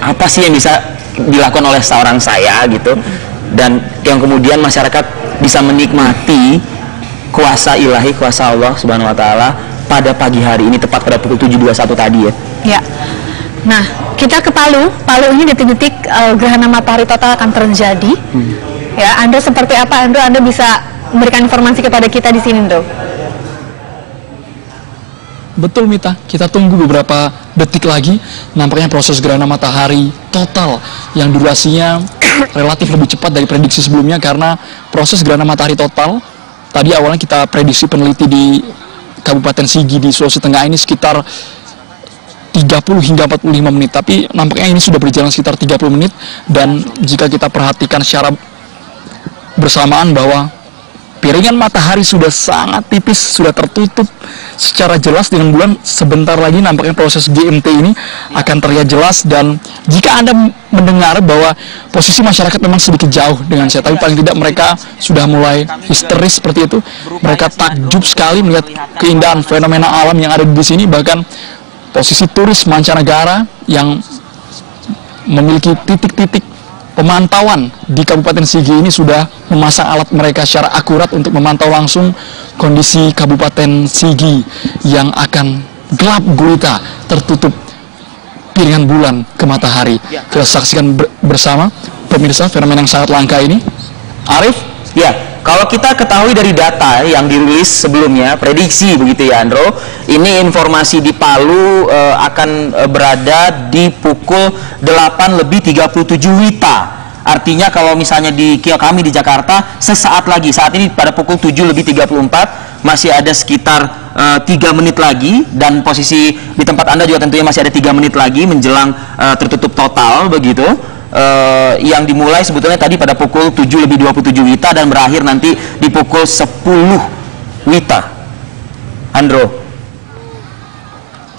Apa sih yang bisa dilakukan oleh seorang saya gitu, dan yang kemudian masyarakat bisa menikmati kuasa ilahi, kuasa Allah Subhanahu wa Ta'ala pada pagi hari ini tepat pada pukul 7.21 tadi ya. Nah, kita ke Palu. Palu ini detik-detik gerhana matahari total akan terjadi. Ya, Anda seperti apa, Andro? Anda bisa memberikan informasi kepada kita di sini, Andro. Betul, Mita, kita tunggu beberapa detik lagi. Nampaknya proses gerhana matahari total yang durasinya relatif lebih cepat dari prediksi sebelumnya, karena proses gerhana matahari total tadi awalnya kita prediksi peneliti di Kabupaten Sigi di Sulawesi Tengah ini sekitar 30 hingga 45 menit, tapi nampaknya ini sudah berjalan sekitar 30 menit. Dan jika kita perhatikan secara bersamaan bahwa piringan matahari sudah sangat tipis, sudah tertutup secara jelas dengan bulan, sebentar lagi nampaknya proses GMT ini akan terlihat jelas. Dan jika Anda mendengar bahwa posisi masyarakat memang sedikit jauh dengan saya, tapi paling tidak mereka sudah mulai histeris seperti itu. Mereka takjub sekali melihat keindahan fenomena alam yang ada di sini. Bahkan posisi turis mancanegara yang memiliki titik-titik pemantauan di Kabupaten Sigi ini sudah memasang alat mereka secara akurat untuk memantau langsung kondisi Kabupaten Sigi yang akan gelap gulita tertutup piringan bulan ke matahari. Kita saksikan bersama pemirsa fenomena yang sangat langka ini. Arif? Ya, kalau kita ketahui dari data yang dirilis sebelumnya, prediksi begitu ya Andro, ini informasi di Palu akan berada di pukul 8:37 WITA Artinya kalau misalnya di kios kami di Jakarta, sesaat lagi, saat ini pada pukul 7:34, masih ada sekitar 3 menit lagi, dan posisi di tempat Anda juga tentunya masih ada 3 menit lagi menjelang tertutup total begitu. Yang dimulai sebetulnya tadi pada pukul 7:27 WITA dan berakhir nanti di pukul 10 WITA. Andro.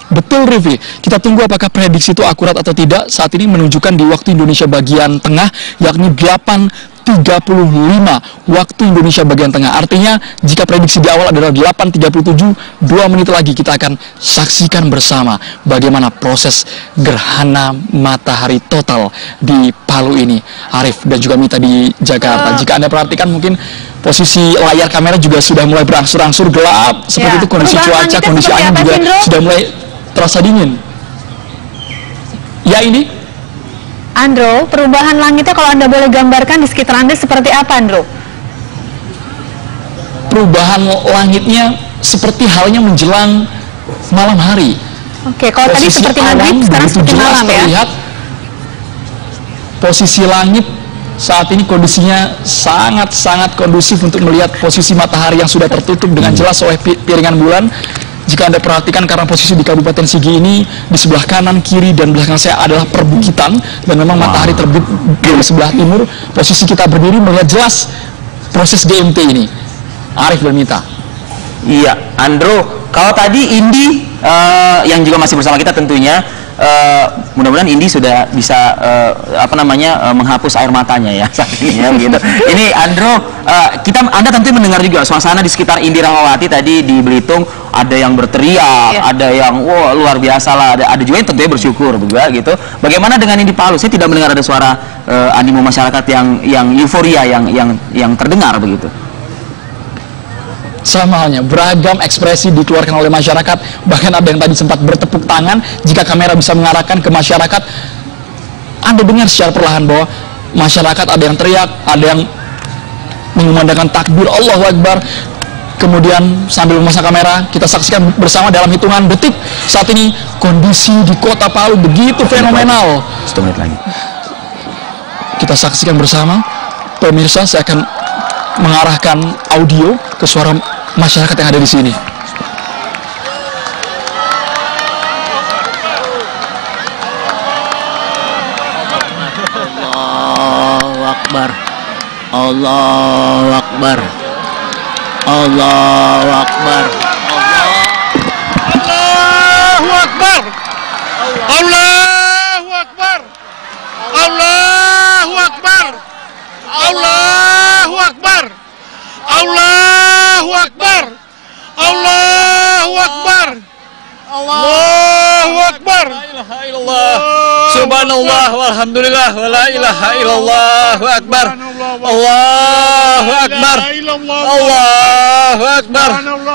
Betul, Rivi. Kita tunggu apakah prediksi itu akurat atau tidak. Saat ini menunjukkan di waktu Indonesia bagian tengah, yakni 8:35 waktu Indonesia bagian tengah. Artinya jika prediksi di awal adalah 8:37, 2 menit lagi kita akan saksikan bersama bagaimana proses gerhana matahari total di Palu ini. Arif dan juga Mita di Jakarta. Jika Anda perhatikan mungkin posisi layar kamera juga sudah mulai berangsur-angsur gelap. Seperti itu kondisi cuaca, kondisi angin juga sudah mulai terasa dingin. Ya, ini Andro, perubahan langitnya kalau Anda boleh gambarkan di sekitar Anda seperti apa, Andro? Perubahan langitnya seperti halnya menjelang malam hari. Oke, kalau tadi seperti maghrib, sekarang seperti malam ya. Terlihat posisi langit saat ini kondisinya sangat-sangat kondusif untuk melihat posisi matahari yang sudah tertutup dengan jelas oleh piringan bulan. Jika Anda perhatikan, karena posisi di Kabupaten Sigi ini di sebelah kanan, kiri, dan belakang saya adalah perbukitan, dan memang matahari terbit di sebelah timur. Posisi kita berdiri melihat jelas proses GMT ini. Arif dan Mita. Iya, Andro. Kalau tadi Indi yang juga masih bersama kita tentunya, mudah-mudahan Indi sudah bisa menghapus air matanya ya saat ini ya, begitu. Ini Andro, Anda tentu mendengar juga suasana di sekitar Indi Rahmawati tadi di Belitung, ada yang berteriak, ada yang luar biasa lah, ada juga yang tentunya bersyukur juga gitu. Bagaimana dengan Indi Palu? Saya tidak mendengar ada suara animo masyarakat yang euforia yang terdengar begitu. Sama halnya, beragam ekspresi dikeluarkan oleh masyarakat. Bahkan ada yang tadi sempat bertepuk tangan. Jika kamera bisa mengarahkan ke masyarakat, Anda dengar secara perlahan bahwa masyarakat ada yang teriak, ada yang mengumandangkan takbir Allahu Akbar. Kemudian sambil memasang kamera, kita saksikan bersama dalam hitungan detik. Saat ini kondisi di kota Palu begitu fenomenal. Setengah lagi. Kita saksikan bersama. Pemirsa, saya akan mengarahkan audio ke suara masyarakat yang ada di sini. Allahu Akbar. Allahu Akbar. Allahu Akbar. Allahu Akbar. Allahu Akbar. Allahu Akbar. Allahu Akbar. Allahu Akbar. Allahu Akbar. Allahu Akbar. Subhanallah walhamdulillah wa la ilaha illallah akbar. Allahu Akbar. Allahu Akbar.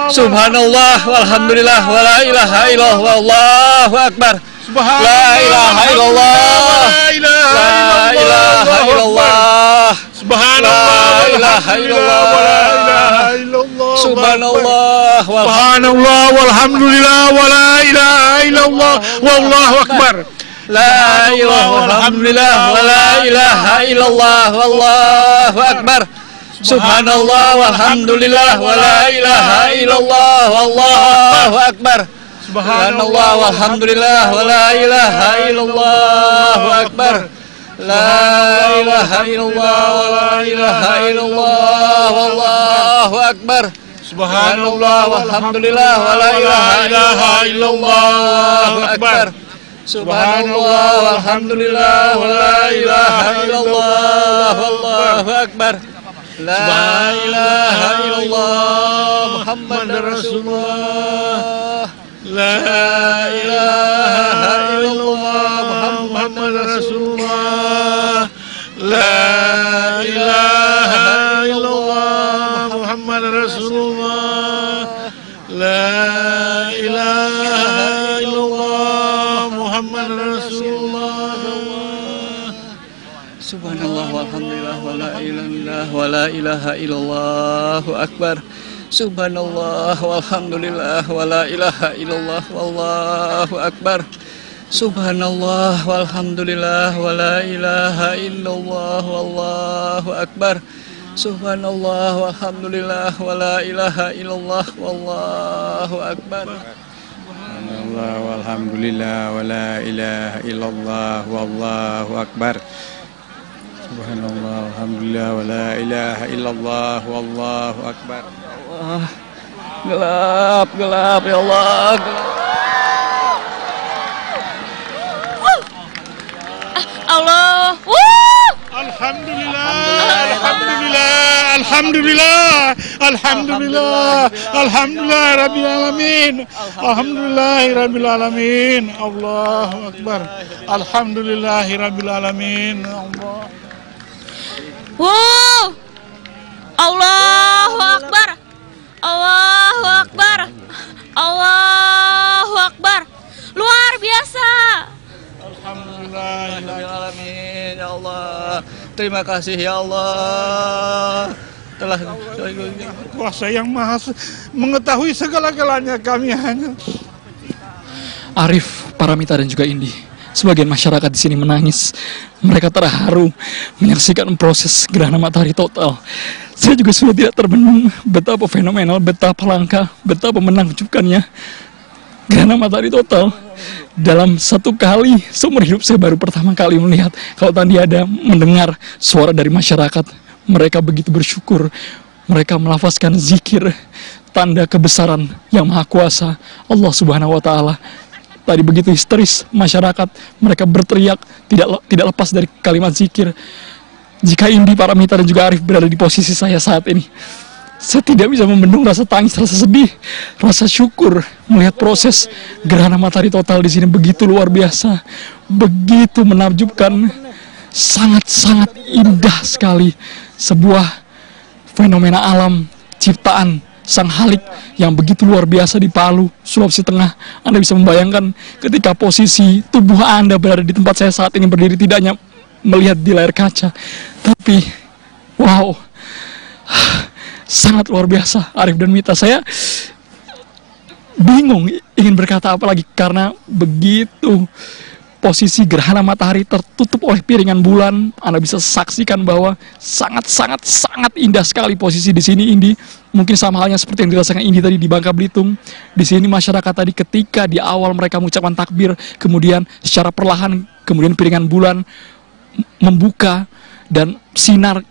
Subhanallah walhamdulillah wa la ilaha illallah Allahu Akbar. La ilaha illallah. La ilaha illallah. Subhanallah la ilaha illallah. Subhanallah walhamdulillah wa la ilaha illallah wallahu akbar. La ilaha walhamdulillah wa la ilaha illallah wallahu akbar. Subhanallah walhamdulillah wa la ilaha illallah wallahu akbar. Subhanallah walhamdulillah wa la ilaha illallah akbar. La ilaha illallah wa la ilaha illallah wallahu akbar. Subhanallah walhamdulillah wa la ilaha illallah akbar. Subhanallah walhamdulillah wa la ilaha illallah wallahu akbar. La ilaha illallah Muhammadur Rasulullah. La ilaha illallah Muhammadur Rasulullah. La ilaha illallah Muhammadur Rasulullah. La ilaha illallah Muhammadur Rasulullah. Subhanallah walhamdulillah wa la ilaha wa la ilaha illallah akbar. Subhanallah walhamdulillah wa la ilaha illallah wallahu akbar. Subhanallah walhamdulillah wa la ilaha illallah wallahu akbar. Subhanallah walhamdulillah wa la ilaha illallah wallahu akbar. Subhanallah walhamdulillah wa la ilaha illallah wallahu akbar. Subhanallah walhamdulillah wa la ilaha illallah wallahu akbar. Allah, gelap, gelap ya Allah, gelap. Allah. Alhamdulillah, alhamdulillah, alhamdulillah, alhamdulillah, alhamdulillah rabbil alamin, alhamdulillah rabbil alamin, Allahu akbar, alhamdulillah rabbil alamin, Allah. Allahu akbar. Allahu akbar. Allahu akbar. Luar biasa. Alhamdulillahirrahmanirrahim, ya Allah. Terima kasih ya Allah. Telah Kuasa yang maha mengetahui segala-galanya, kami hanya. Arif, Paramita dan juga Indi, sebagian masyarakat di sini menangis. Mereka terharu menyaksikan proses gerhana matahari total. Saya juga sudah tidak terbendung betapa fenomenal, betapa langka, betapa menakjubkannya gerhana matahari total. Dalam satu kali seumur hidup saya baru pertama kali melihat. Kalau tadi ada mendengar suara dari masyarakat, mereka begitu bersyukur. Mereka melafazkan zikir, tanda kebesaran yang maha kuasa Allah Subhanahu wa Ta'ala. Tadi begitu histeris masyarakat, mereka berteriak tidak lepas dari kalimat zikir. Jika Indi, Paramita dan juga Arif berada di posisi saya saat ini, saya tidak bisa membendung rasa tangis, rasa sedih, rasa syukur melihat proses gerhana matahari total di sini begitu luar biasa, begitu menakjubkan, sangat-sangat indah sekali. Sebuah fenomena alam ciptaan Sang Halik yang begitu luar biasa di Palu, Sulawesi Tengah. Anda bisa membayangkan ketika posisi tubuh Anda berada di tempat saya saat ini berdiri, tidak hanya melihat di layar kaca, tapi wow, sangat luar biasa. Arif dan Mita, saya bingung ingin berkata apa lagi karena begitu posisi gerhana matahari tertutup oleh piringan bulan. Anda bisa saksikan bahwa sangat indah sekali posisi di sini, Indi. Mungkin sama halnya seperti yang dirasakan Indi tadi di Bangka Belitung. Di sini masyarakat tadi ketika di awal mereka mengucapkan takbir, kemudian secara perlahan kemudian piringan bulan membuka dan sinar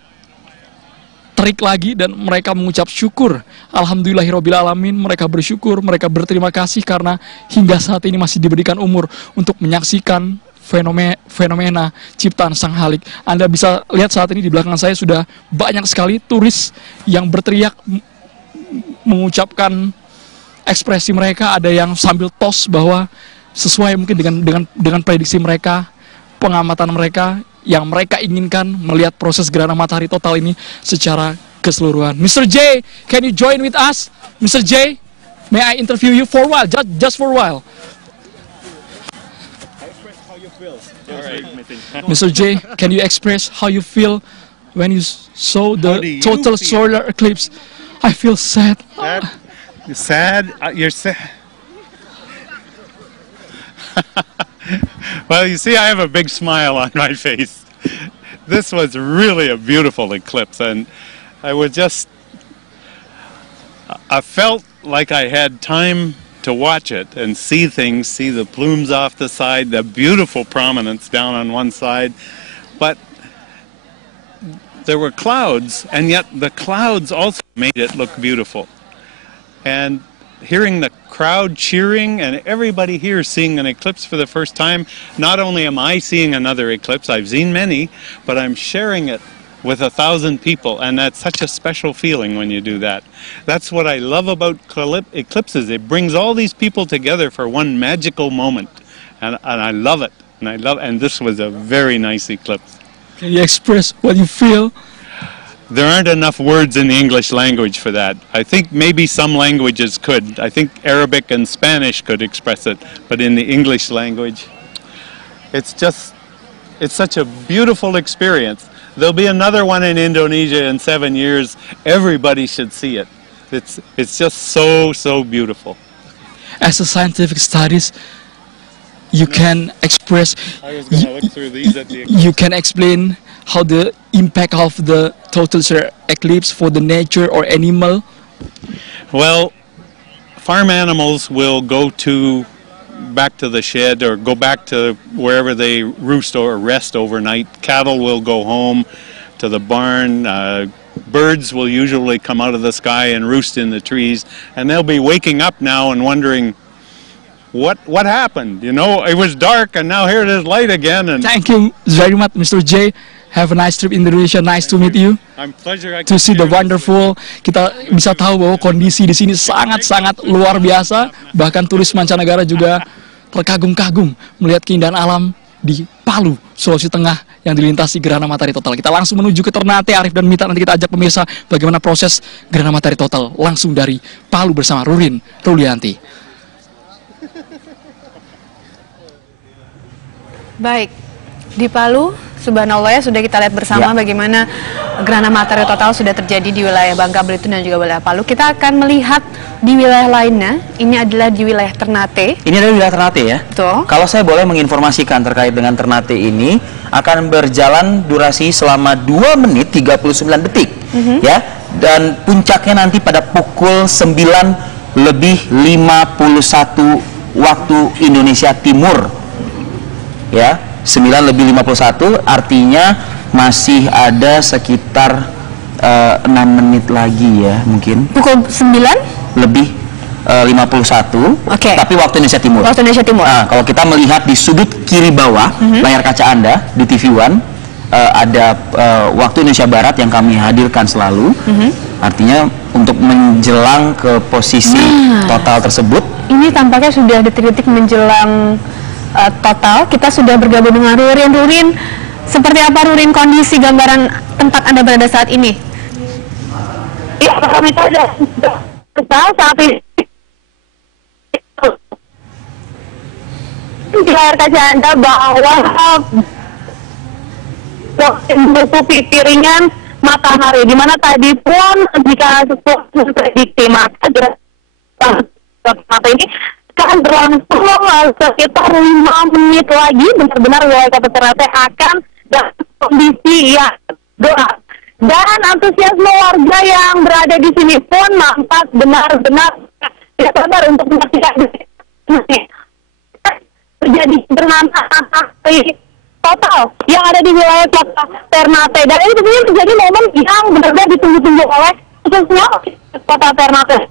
terik lagi dan mereka mengucap syukur. Alhamdulillahirrabbilalamin. Mereka bersyukur, mereka berterima kasih karena hingga saat ini masih diberikan umur untuk menyaksikan fenomena ciptaan Sang Halik. Anda bisa lihat saat ini di belakang saya sudah banyak sekali turis yang berteriak mengucapkan ekspresi mereka. Ada yang sambil tos bahwa sesuai mungkin dengan prediksi mereka, pengamatan mereka, yang mereka inginkan melihat proses gerhana matahari total ini secara keseluruhan. Mr. J, can you join with us? Mr. J, may I interview you for a while, just for a while? Mr. J, can you express how you feel when you saw the total solar eclipse? I feel sad. Sad? You're sad? Well, you see, I have a big smile on my face. This was really a beautiful eclipse, and I felt like I had time to watch it and see things, see the plumes off the side, the beautiful prominence down on one side, but there were clouds, and yet the clouds also made it look beautiful. And hearing the crowd cheering and everybody here seeing an eclipse for the first time, not only am I seeing another eclipse, I've seen many, but I'm sharing it with 1,000 people, and that's such a special feeling when you do that. That's what I love about eclipses. It brings all these people together for one magical moment, and I love it. And this was a very nice eclipse. Can you express what you feel? There aren't enough words in the English language for that. I think maybe some languages could. I think Arabic and Spanish could express it, but in the English language, it's such a beautiful experience. There'll be another one in Indonesia in 7 years. Everybody should see it. It's just so beautiful. As a scientific studies, you can express, you can explain how the impact of the total solar eclipse for the nature or animal? Well, farm animals will go back to the shed or go back to wherever they roost or rest overnight. Cattle will go home to the barn. Birds will usually come out of the sky and roost in the trees, and they'll be waking up now and wondering what happened. You know, it was dark and now here it is light again. And thank you very much, Mr. J. Have a nice trip in Indonesia. Nice to meet you. To see the wonderful. Kita bisa tahu bahwa kondisi di sini sangat-sangat luar biasa. Bahkan turis mancanegara juga terkagum-kagum melihat keindahan alam di Palu, Sulawesi Tengah yang dilintasi gerhana matahari total. Kita langsung menuju ke Ternate, Arif dan Mita. Nanti kita ajak pemirsa bagaimana proses gerhana matahari total langsung dari Palu bersama Rurin Rulianti. Baik, di Palu, subhanallah ya, sudah kita lihat bersama bagaimana gerhana matahari total sudah terjadi di wilayah Bangka Belitung dan juga wilayah Palu. Kita akan melihat di wilayah lainnya. Ini adalah di wilayah Ternate. Ini adalah wilayah Ternate ya? Betul. Kalau saya boleh menginformasikan terkait dengan Ternate ini, akan berjalan durasi selama 2 menit 39 detik. Ya, dan puncaknya nanti pada pukul 9:51 waktu Indonesia Timur. Ya, 9:51 artinya masih ada sekitar 6 menit lagi ya mungkin. Pukul 9? Lebih 51, tapi waktu Indonesia Timur. Waktu Indonesia Timur. Nah, kalau kita melihat di sudut kiri bawah layar kaca Anda di TV One, ada waktu Indonesia Barat yang kami hadirkan selalu. Artinya untuk menjelang ke posisi total tersebut. Ini tampaknya sudah detik-detik menjelang total. Kita sudah bergabung dengan Rurin. Rurin, seperti apa Rurin kondisi gambaran tempat Anda berada saat ini? Iya, kami saja saat ini di layar kaca Anda bahwa menutupi piringan matahari, di mana tadi pun jika sesuatu prediksi maka mata ini akan berlangsung sekitar 5 menit lagi. Benar-benar wilayah Kota Ternate akan dalam kondisi yang gelap. Dan antusiasme warga yang berada di sini pun nampak benar-benar tidak sabar untuk menyaksikan terjadi gerhana matahari total yang ada di wilayah Kota Ternate. Dan ini tentunya menjadi momen yang benar-benar ditunggu-tunggu oleh khususnya Kota Ternate.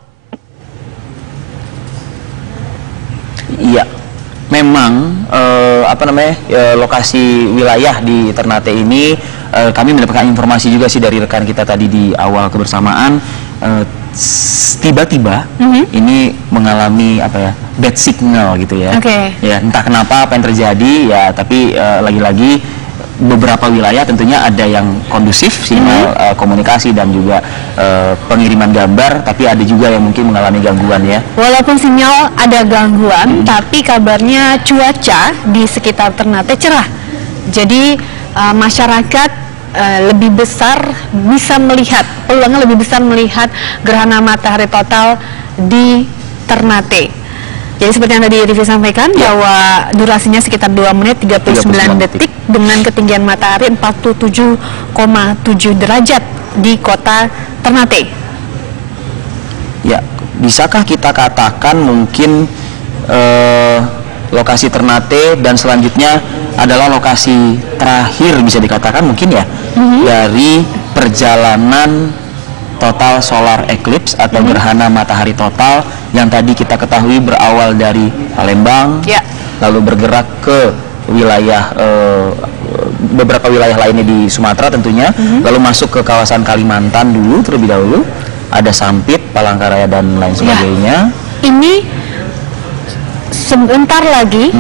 Iya, memang lokasi wilayah di Ternate ini kami mendapatkan informasi juga sih dari rekan kita tadi di awal kebersamaan, tiba-tiba ini mengalami bad signal gitu ya. Ya, entah kenapa apa yang terjadi ya, tapi lagi-lagi beberapa wilayah tentunya ada yang kondusif sinyal komunikasi dan juga pengiriman gambar, tapi ada juga yang mungkin mengalami gangguan ya. Walaupun sinyal ada gangguan, tapi kabarnya cuaca di sekitar Ternate cerah. Jadi masyarakat lebih besar bisa melihat, peluangnya lebih besar melihat gerhana matahari total di Ternate. Jadi seperti yang tadi Rivi sampaikan, bahwa durasinya sekitar 2 menit 39 detik dengan ketinggian matahari 47,7 derajat di kota Ternate. Ya, bisakah kita katakan mungkin lokasi Ternate dan selanjutnya adalah lokasi terakhir bisa dikatakan mungkin ya dari perjalanan total solar eclipse atau gerhana matahari total yang tadi kita ketahui berawal dari Palembang, lalu bergerak ke wilayah beberapa wilayah lainnya di Sumatera tentunya, lalu masuk ke kawasan Kalimantan dulu terlebih dahulu, ada Sampit, Palangkaraya dan lain sebagainya. Ini sebentar lagi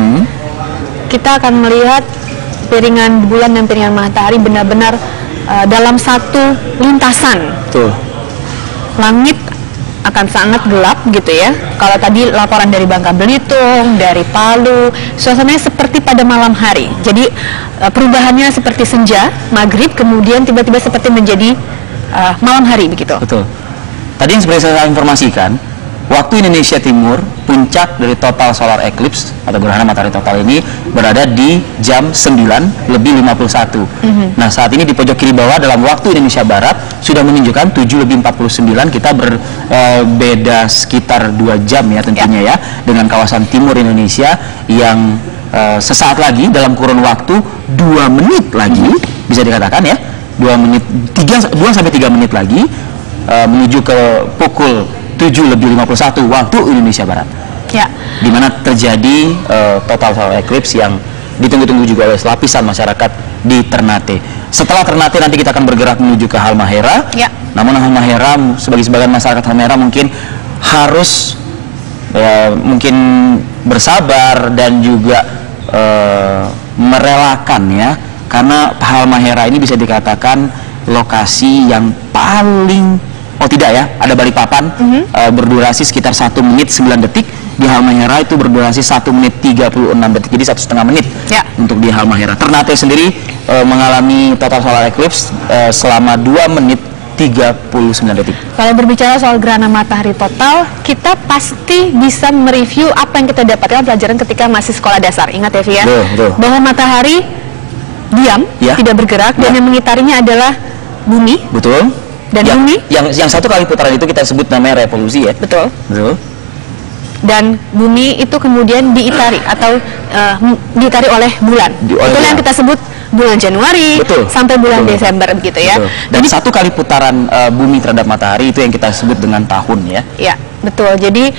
kita akan melihat piringan bulan dan piringan matahari benar-benar dalam satu lintasan. Langit akan sangat gelap gitu ya. Kalau tadi laporan dari Bangka Belitung, dari Palu, suasananya seperti pada malam hari. Jadi perubahannya seperti senja, maghrib, kemudian tiba-tiba seperti menjadi malam hari begitu. Betul. Tadi yang seperti saya informasikan, waktu Indonesia Timur, puncak dari total solar eclipse atau gerhana matahari total ini berada di jam 9:51. Nah, saat ini di pojok kiri bawah dalam waktu Indonesia Barat sudah menunjukkan 7:49. Kita berbeda sekitar 2 jam ya tentunya ya dengan kawasan timur Indonesia yang sesaat lagi dalam kurun waktu 2 menit lagi bisa dikatakan ya 2 sampai 3 menit lagi menuju ke pukul 7:51 waktu Indonesia Barat. Ya. Di mana terjadi total solar eclipse yang ditunggu-tunggu juga oleh lapisan masyarakat di Ternate. Setelah Ternate nanti kita akan bergerak menuju ke Halmahera. Ya. Namun Halmahera sebagai sebagian masyarakat Halmahera mungkin harus mungkin bersabar dan juga merelakan ya, karena Halmahera ini bisa dikatakan lokasi yang paling ada Balikpapan berdurasi sekitar 1 menit 9 detik. Di Halmahera itu berdurasi 1 menit 36 detik, jadi 1,5 menit ya untuk di Halmahera. Ternate sendiri mengalami total solar eclipse selama 2 menit 39 detik. Kalau berbicara soal gerhana matahari total, kita pasti bisa mereview apa yang kita dapatkan pelajaran ketika masih sekolah dasar. Ingat ya, Fian, bahwa matahari diam, tidak bergerak, dan yang mengitarinya adalah bumi. Betul. Dan bumi yang satu kali putaran itu kita sebut namanya revolusi ya. Betul. Dan bumi itu kemudian diitari atau diitari oleh bulan. Itu yang kita sebut bulan Januari sampai bulan Desember begitu ya. Dan jadi, satu kali putaran bumi terhadap matahari itu yang kita sebut dengan tahun ya. Ya, betul. Jadi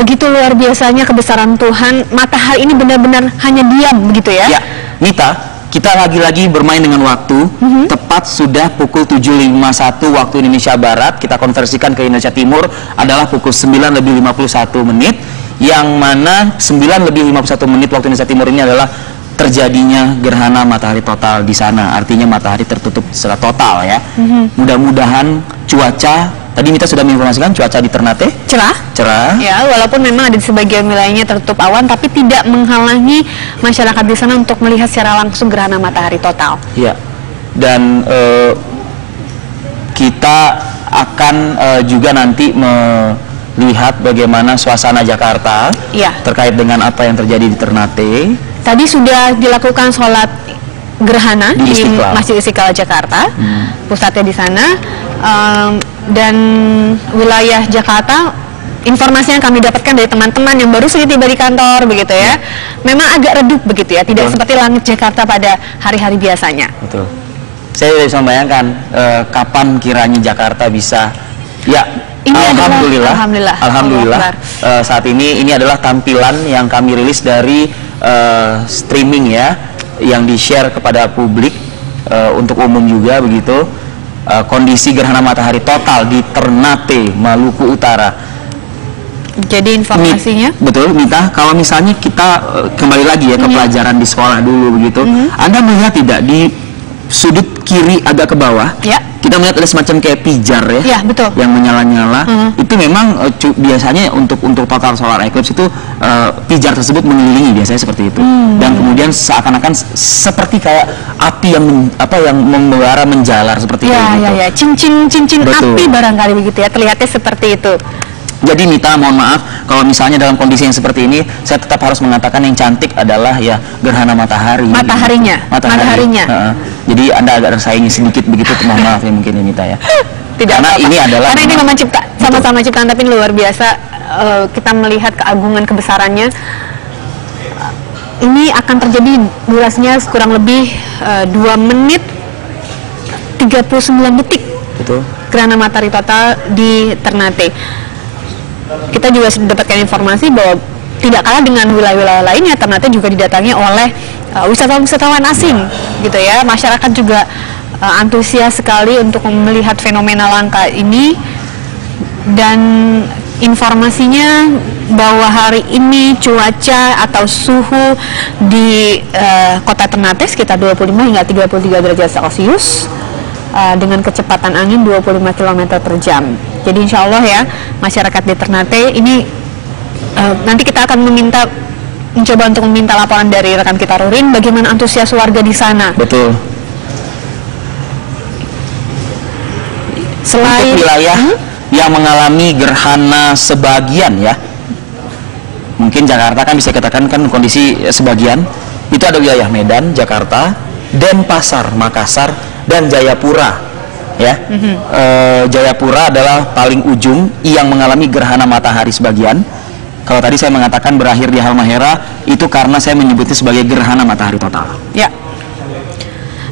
begitu luar biasanya kebesaran Tuhan, matahari ini benar-benar hanya diam begitu ya. Ya, Nita, kita lagi-lagi bermain dengan waktu. Tepat sudah pukul 7:51 waktu Indonesia Barat. Kita konversikan ke Indonesia Timur adalah pukul 9:51 menit. Yang mana 9:51 menit waktu Indonesia Timur ini adalah terjadinya gerhana matahari total di sana. Artinya matahari tertutup secara total ya. Mudah-mudahan cuaca, tadi Mita sudah menginformasikan cuaca di Ternate cerah. Ya, walaupun memang ada di sebagian wilayahnya tertutup awan, tapi tidak menghalangi masyarakat di sana untuk melihat secara langsung gerhana matahari total. Ya, dan kita akan juga nanti melihat bagaimana suasana Jakarta terkait dengan apa yang terjadi di Ternate. Tadi sudah dilakukan sholat gerhana di Masjid Istiqlal Jakarta, pusatnya di sana. Dan wilayah Jakarta, informasi yang kami dapatkan dari teman-teman yang baru saja tiba di kantor begitu ya, memang agak redup begitu ya, tidak seperti langit Jakarta pada hari-hari biasanya. Betul. Saya bisa membayangkan kapan kiranya Jakarta bisa ini Alhamdulillah. Saat ini adalah tampilan yang kami rilis dari streaming ya, yang di-share kepada publik untuk umum juga begitu. Kondisi gerhana matahari total di Ternate, Maluku Utara. Jadi informasinya? Betul, Mita. Kalau misalnya kita kembali lagi ya ke pelajaran di sekolah dulu begitu, Anda melihat tidak di sudut kiri agak ke bawah? Kita melihat ada semacam kayak pijar ya, betul, yang menyala-nyala. Itu memang biasanya untuk total solar eclipse itu pijar tersebut mengelilingi biasanya seperti itu. Dan kemudian seakan-akan seperti kayak api yang membara menjalar seperti itu. Cincin api barangkali begitu ya, terlihatnya seperti itu. Jadi Mita, mohon maaf kalau misalnya dalam kondisi yang seperti ini, saya tetap harus mengatakan yang cantik adalah ya gerhana matahari. Mataharinya. Jadi Anda agak tersaingi sedikit begitu, mohon maaf ya mungkin Mita ya. Tidak karena apa-apa. Ini adalah karena ini memang sama-sama ciptaan tapi luar biasa. Kita melihat keagungan kebesarannya. Ini akan terjadi durasinya kurang lebih 2 menit 39 detik. Betul. Gerhana matahari total di Ternate. Kita juga sudah dapatkan informasi bahwa tidak kalah dengan wilayah-wilayah lainnya, Ternate juga didatangi oleh wisatawan-wisatawan asing gitu ya. Masyarakat juga antusias sekali untuk melihat fenomena langka ini. Dan informasinya bahwa hari ini cuaca atau suhu di kota Ternate sekitar 25 hingga 33 derajat Celcius dengan kecepatan angin 25 km per jam. Jadi insya Allah ya masyarakat di Ternate ini nanti kita akan mencoba untuk meminta laporan dari rekan kita Rurin bagaimana antusias warga di sana. Betul. Selain untuk wilayah yang mengalami gerhana sebagian ya. Mungkin Jakarta kan bisa katakan kan kondisi sebagian. Itu ada wilayah Medan, Jakarta, Denpasar, Makassar, dan Jayapura. Ya, Jayapura adalah paling ujung yang mengalami gerhana matahari sebagian. Kalau tadi saya mengatakan berakhir di Halmahera, itu karena saya menyebutnya sebagai gerhana matahari total. Ya.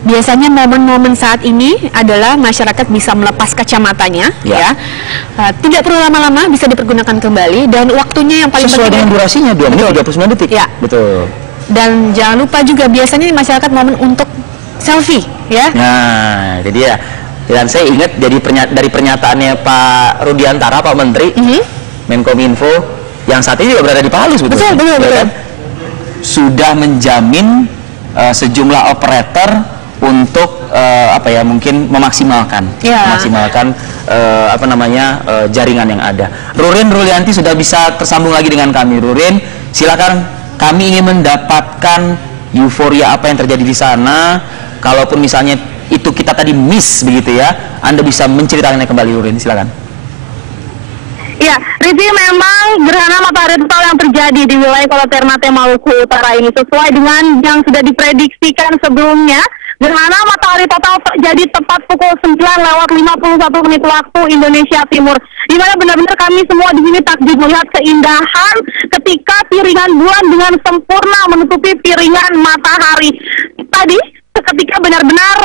Biasanya momen-momen saat ini adalah masyarakat bisa melepas kacamatanya, ya. Tidak perlu lama-lama, bisa dipergunakan kembali, dan waktunya yang paling sesuai penting dengan durasinya 2 menit 39 detik. Ya. Betul. Dan jangan lupa juga biasanya masyarakat momen untuk selfie, ya. Nah, itu dia. Dan saya ingat dari pernyataannya Pak Rudiantara, Pak Menteri, Menkominfo, yang saat ini juga berada di Palu sebetulnya. Betul. Kan? Sudah menjamin sejumlah operator untuk mungkin memaksimalkan jaringan yang ada. Rurin Rulianti sudah bisa tersambung lagi dengan kami. Rurin, silakan, kami ingin mendapatkan euforia apa yang terjadi di sana. Kalaupun misalnya itu kita tadi miss begitu ya, Anda bisa menceritakannya kembali, Rurin, silakan. Ya, Rizi, memang gerhana matahari total yang terjadi di wilayah Kota Ternate, Maluku Utara ini sesuai dengan yang sudah diprediksikan sebelumnya. Gerhana matahari total terjadi tepat pukul 9:51 waktu Indonesia Timur. Di mana benar-benar kami semua di sini takjub melihat keindahan ketika piringan bulan dengan sempurna menutupi piringan matahari. Tadi ketika benar-benar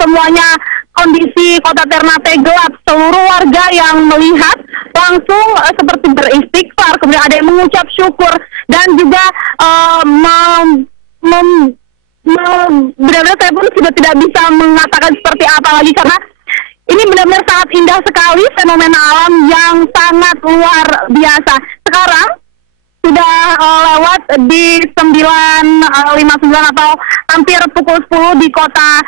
semuanya kondisi Kota Ternate gelap, seluruh warga yang melihat langsung seperti beristighfar, kemudian ada yang mengucap syukur dan juga benar-benar saya pun sudah tidak bisa mengatakan seperti apa lagi karena ini benar-benar sangat indah sekali, fenomena alam yang sangat luar biasa. Sekarang sudah lewat di 9:59 atau hampir pukul 10 di Kota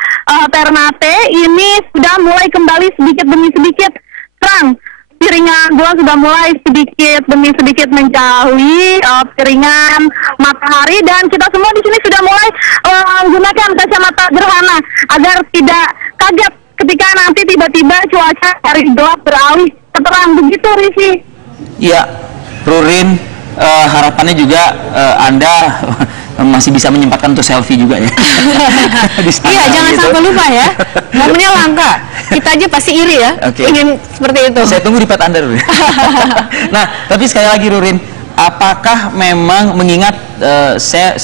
Ternate. Ini sudah mulai kembali sedikit demi sedikit terang. Piringan bulan sudah mulai sedikit demi sedikit menjauhi piringan matahari, dan kita semua di sini sudah mulai menggunakan kacamata gerhana agar tidak kaget ketika nanti tiba-tiba cuaca dari gelap beralih ke terang. Begitu, Risi. Iya, Rurin, harapannya juga Anda masih bisa menyempatkan untuk selfie juga ya. Iya, jangan sampai lupa ya. Momennya langka. Kita aja pasti iri ya, ingin seperti itu. Saya tunggu di pet Anda, Rurin. Nah, tapi sekali lagi, Rurin, apakah memang mengingat saya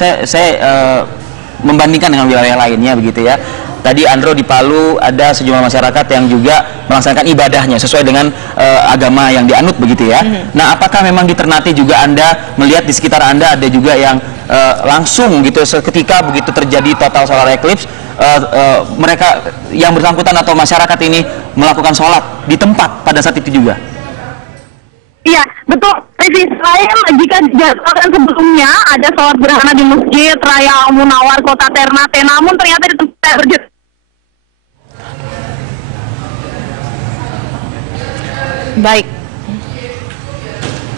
membandingkan dengan wilayah lainnya begitu ya. Tadi Andro di Palu ada sejumlah masyarakat yang juga melaksanakan ibadahnya sesuai dengan agama yang dianut begitu ya. Nah, apakah memang di Ternate juga Anda melihat di sekitar Anda ada juga yang langsung gitu seketika begitu terjadi total solar eclipse, mereka yang bersangkutan atau masyarakat ini melakukan sholat di tempat pada saat itu juga? Iya, betul. Selain jika dijadwalkan sebelumnya ada sholat gerhana di Masjid Raya Al-Munawar Kota Ternate, namun ternyata di tempat berjadwal. Baik,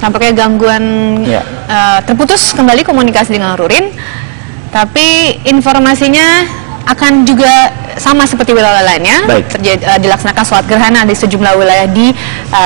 tampaknya gangguan terputus kembali komunikasi dengan Rurin, tapi informasinya akan juga sama seperti wilayah lainnya, dilaksanakan sholat gerhana di sejumlah wilayah di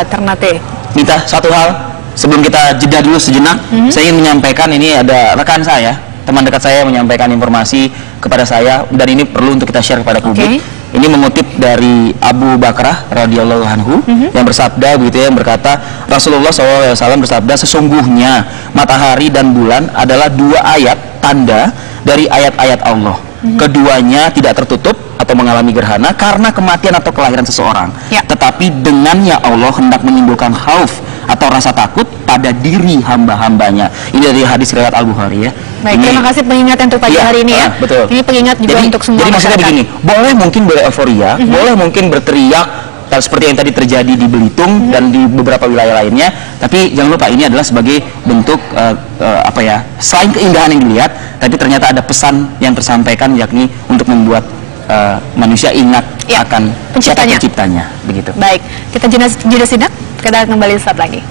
Ternate. Minta satu hal sebelum kita jeda dulu sejenak, saya ingin menyampaikan, ini ada rekan saya, teman dekat saya menyampaikan informasi kepada saya, dan ini perlu untuk kita share kepada publik. Ini mengutip dari Abu Bakrah radhiyallahu anhu yang bersabda begitu ya, yang berkata Rasulullah SAW bersabda, sesungguhnya matahari dan bulan adalah dua ayat tanda dari ayat-ayat Allah. Keduanya tidak tertutup atau mengalami gerhana karena kematian atau kelahiran seseorang, tetapi dengannya Allah hendak menimbulkan khauf atau rasa takut pada diri hamba-hambanya. Ini dari hadis riwayat Al-Bukhari ya. Baik, terima kasih pengingat untuk pagi hari ini ya. Betul. Ini pengingat juga untuk semua masyarakat. Jadi maksudnya begini, boleh mungkin euforia, boleh mungkin berteriak seperti yang tadi terjadi di Belitung dan di beberapa wilayah lainnya, tapi jangan lupa ini adalah sebagai bentuk selain keindahan yang dilihat, tapi ternyata ada pesan yang tersampaikan, yakni untuk membuat manusia ingat akan penciptanya begitu. Baik, kita jeda sidak, kita kembali saat lagi.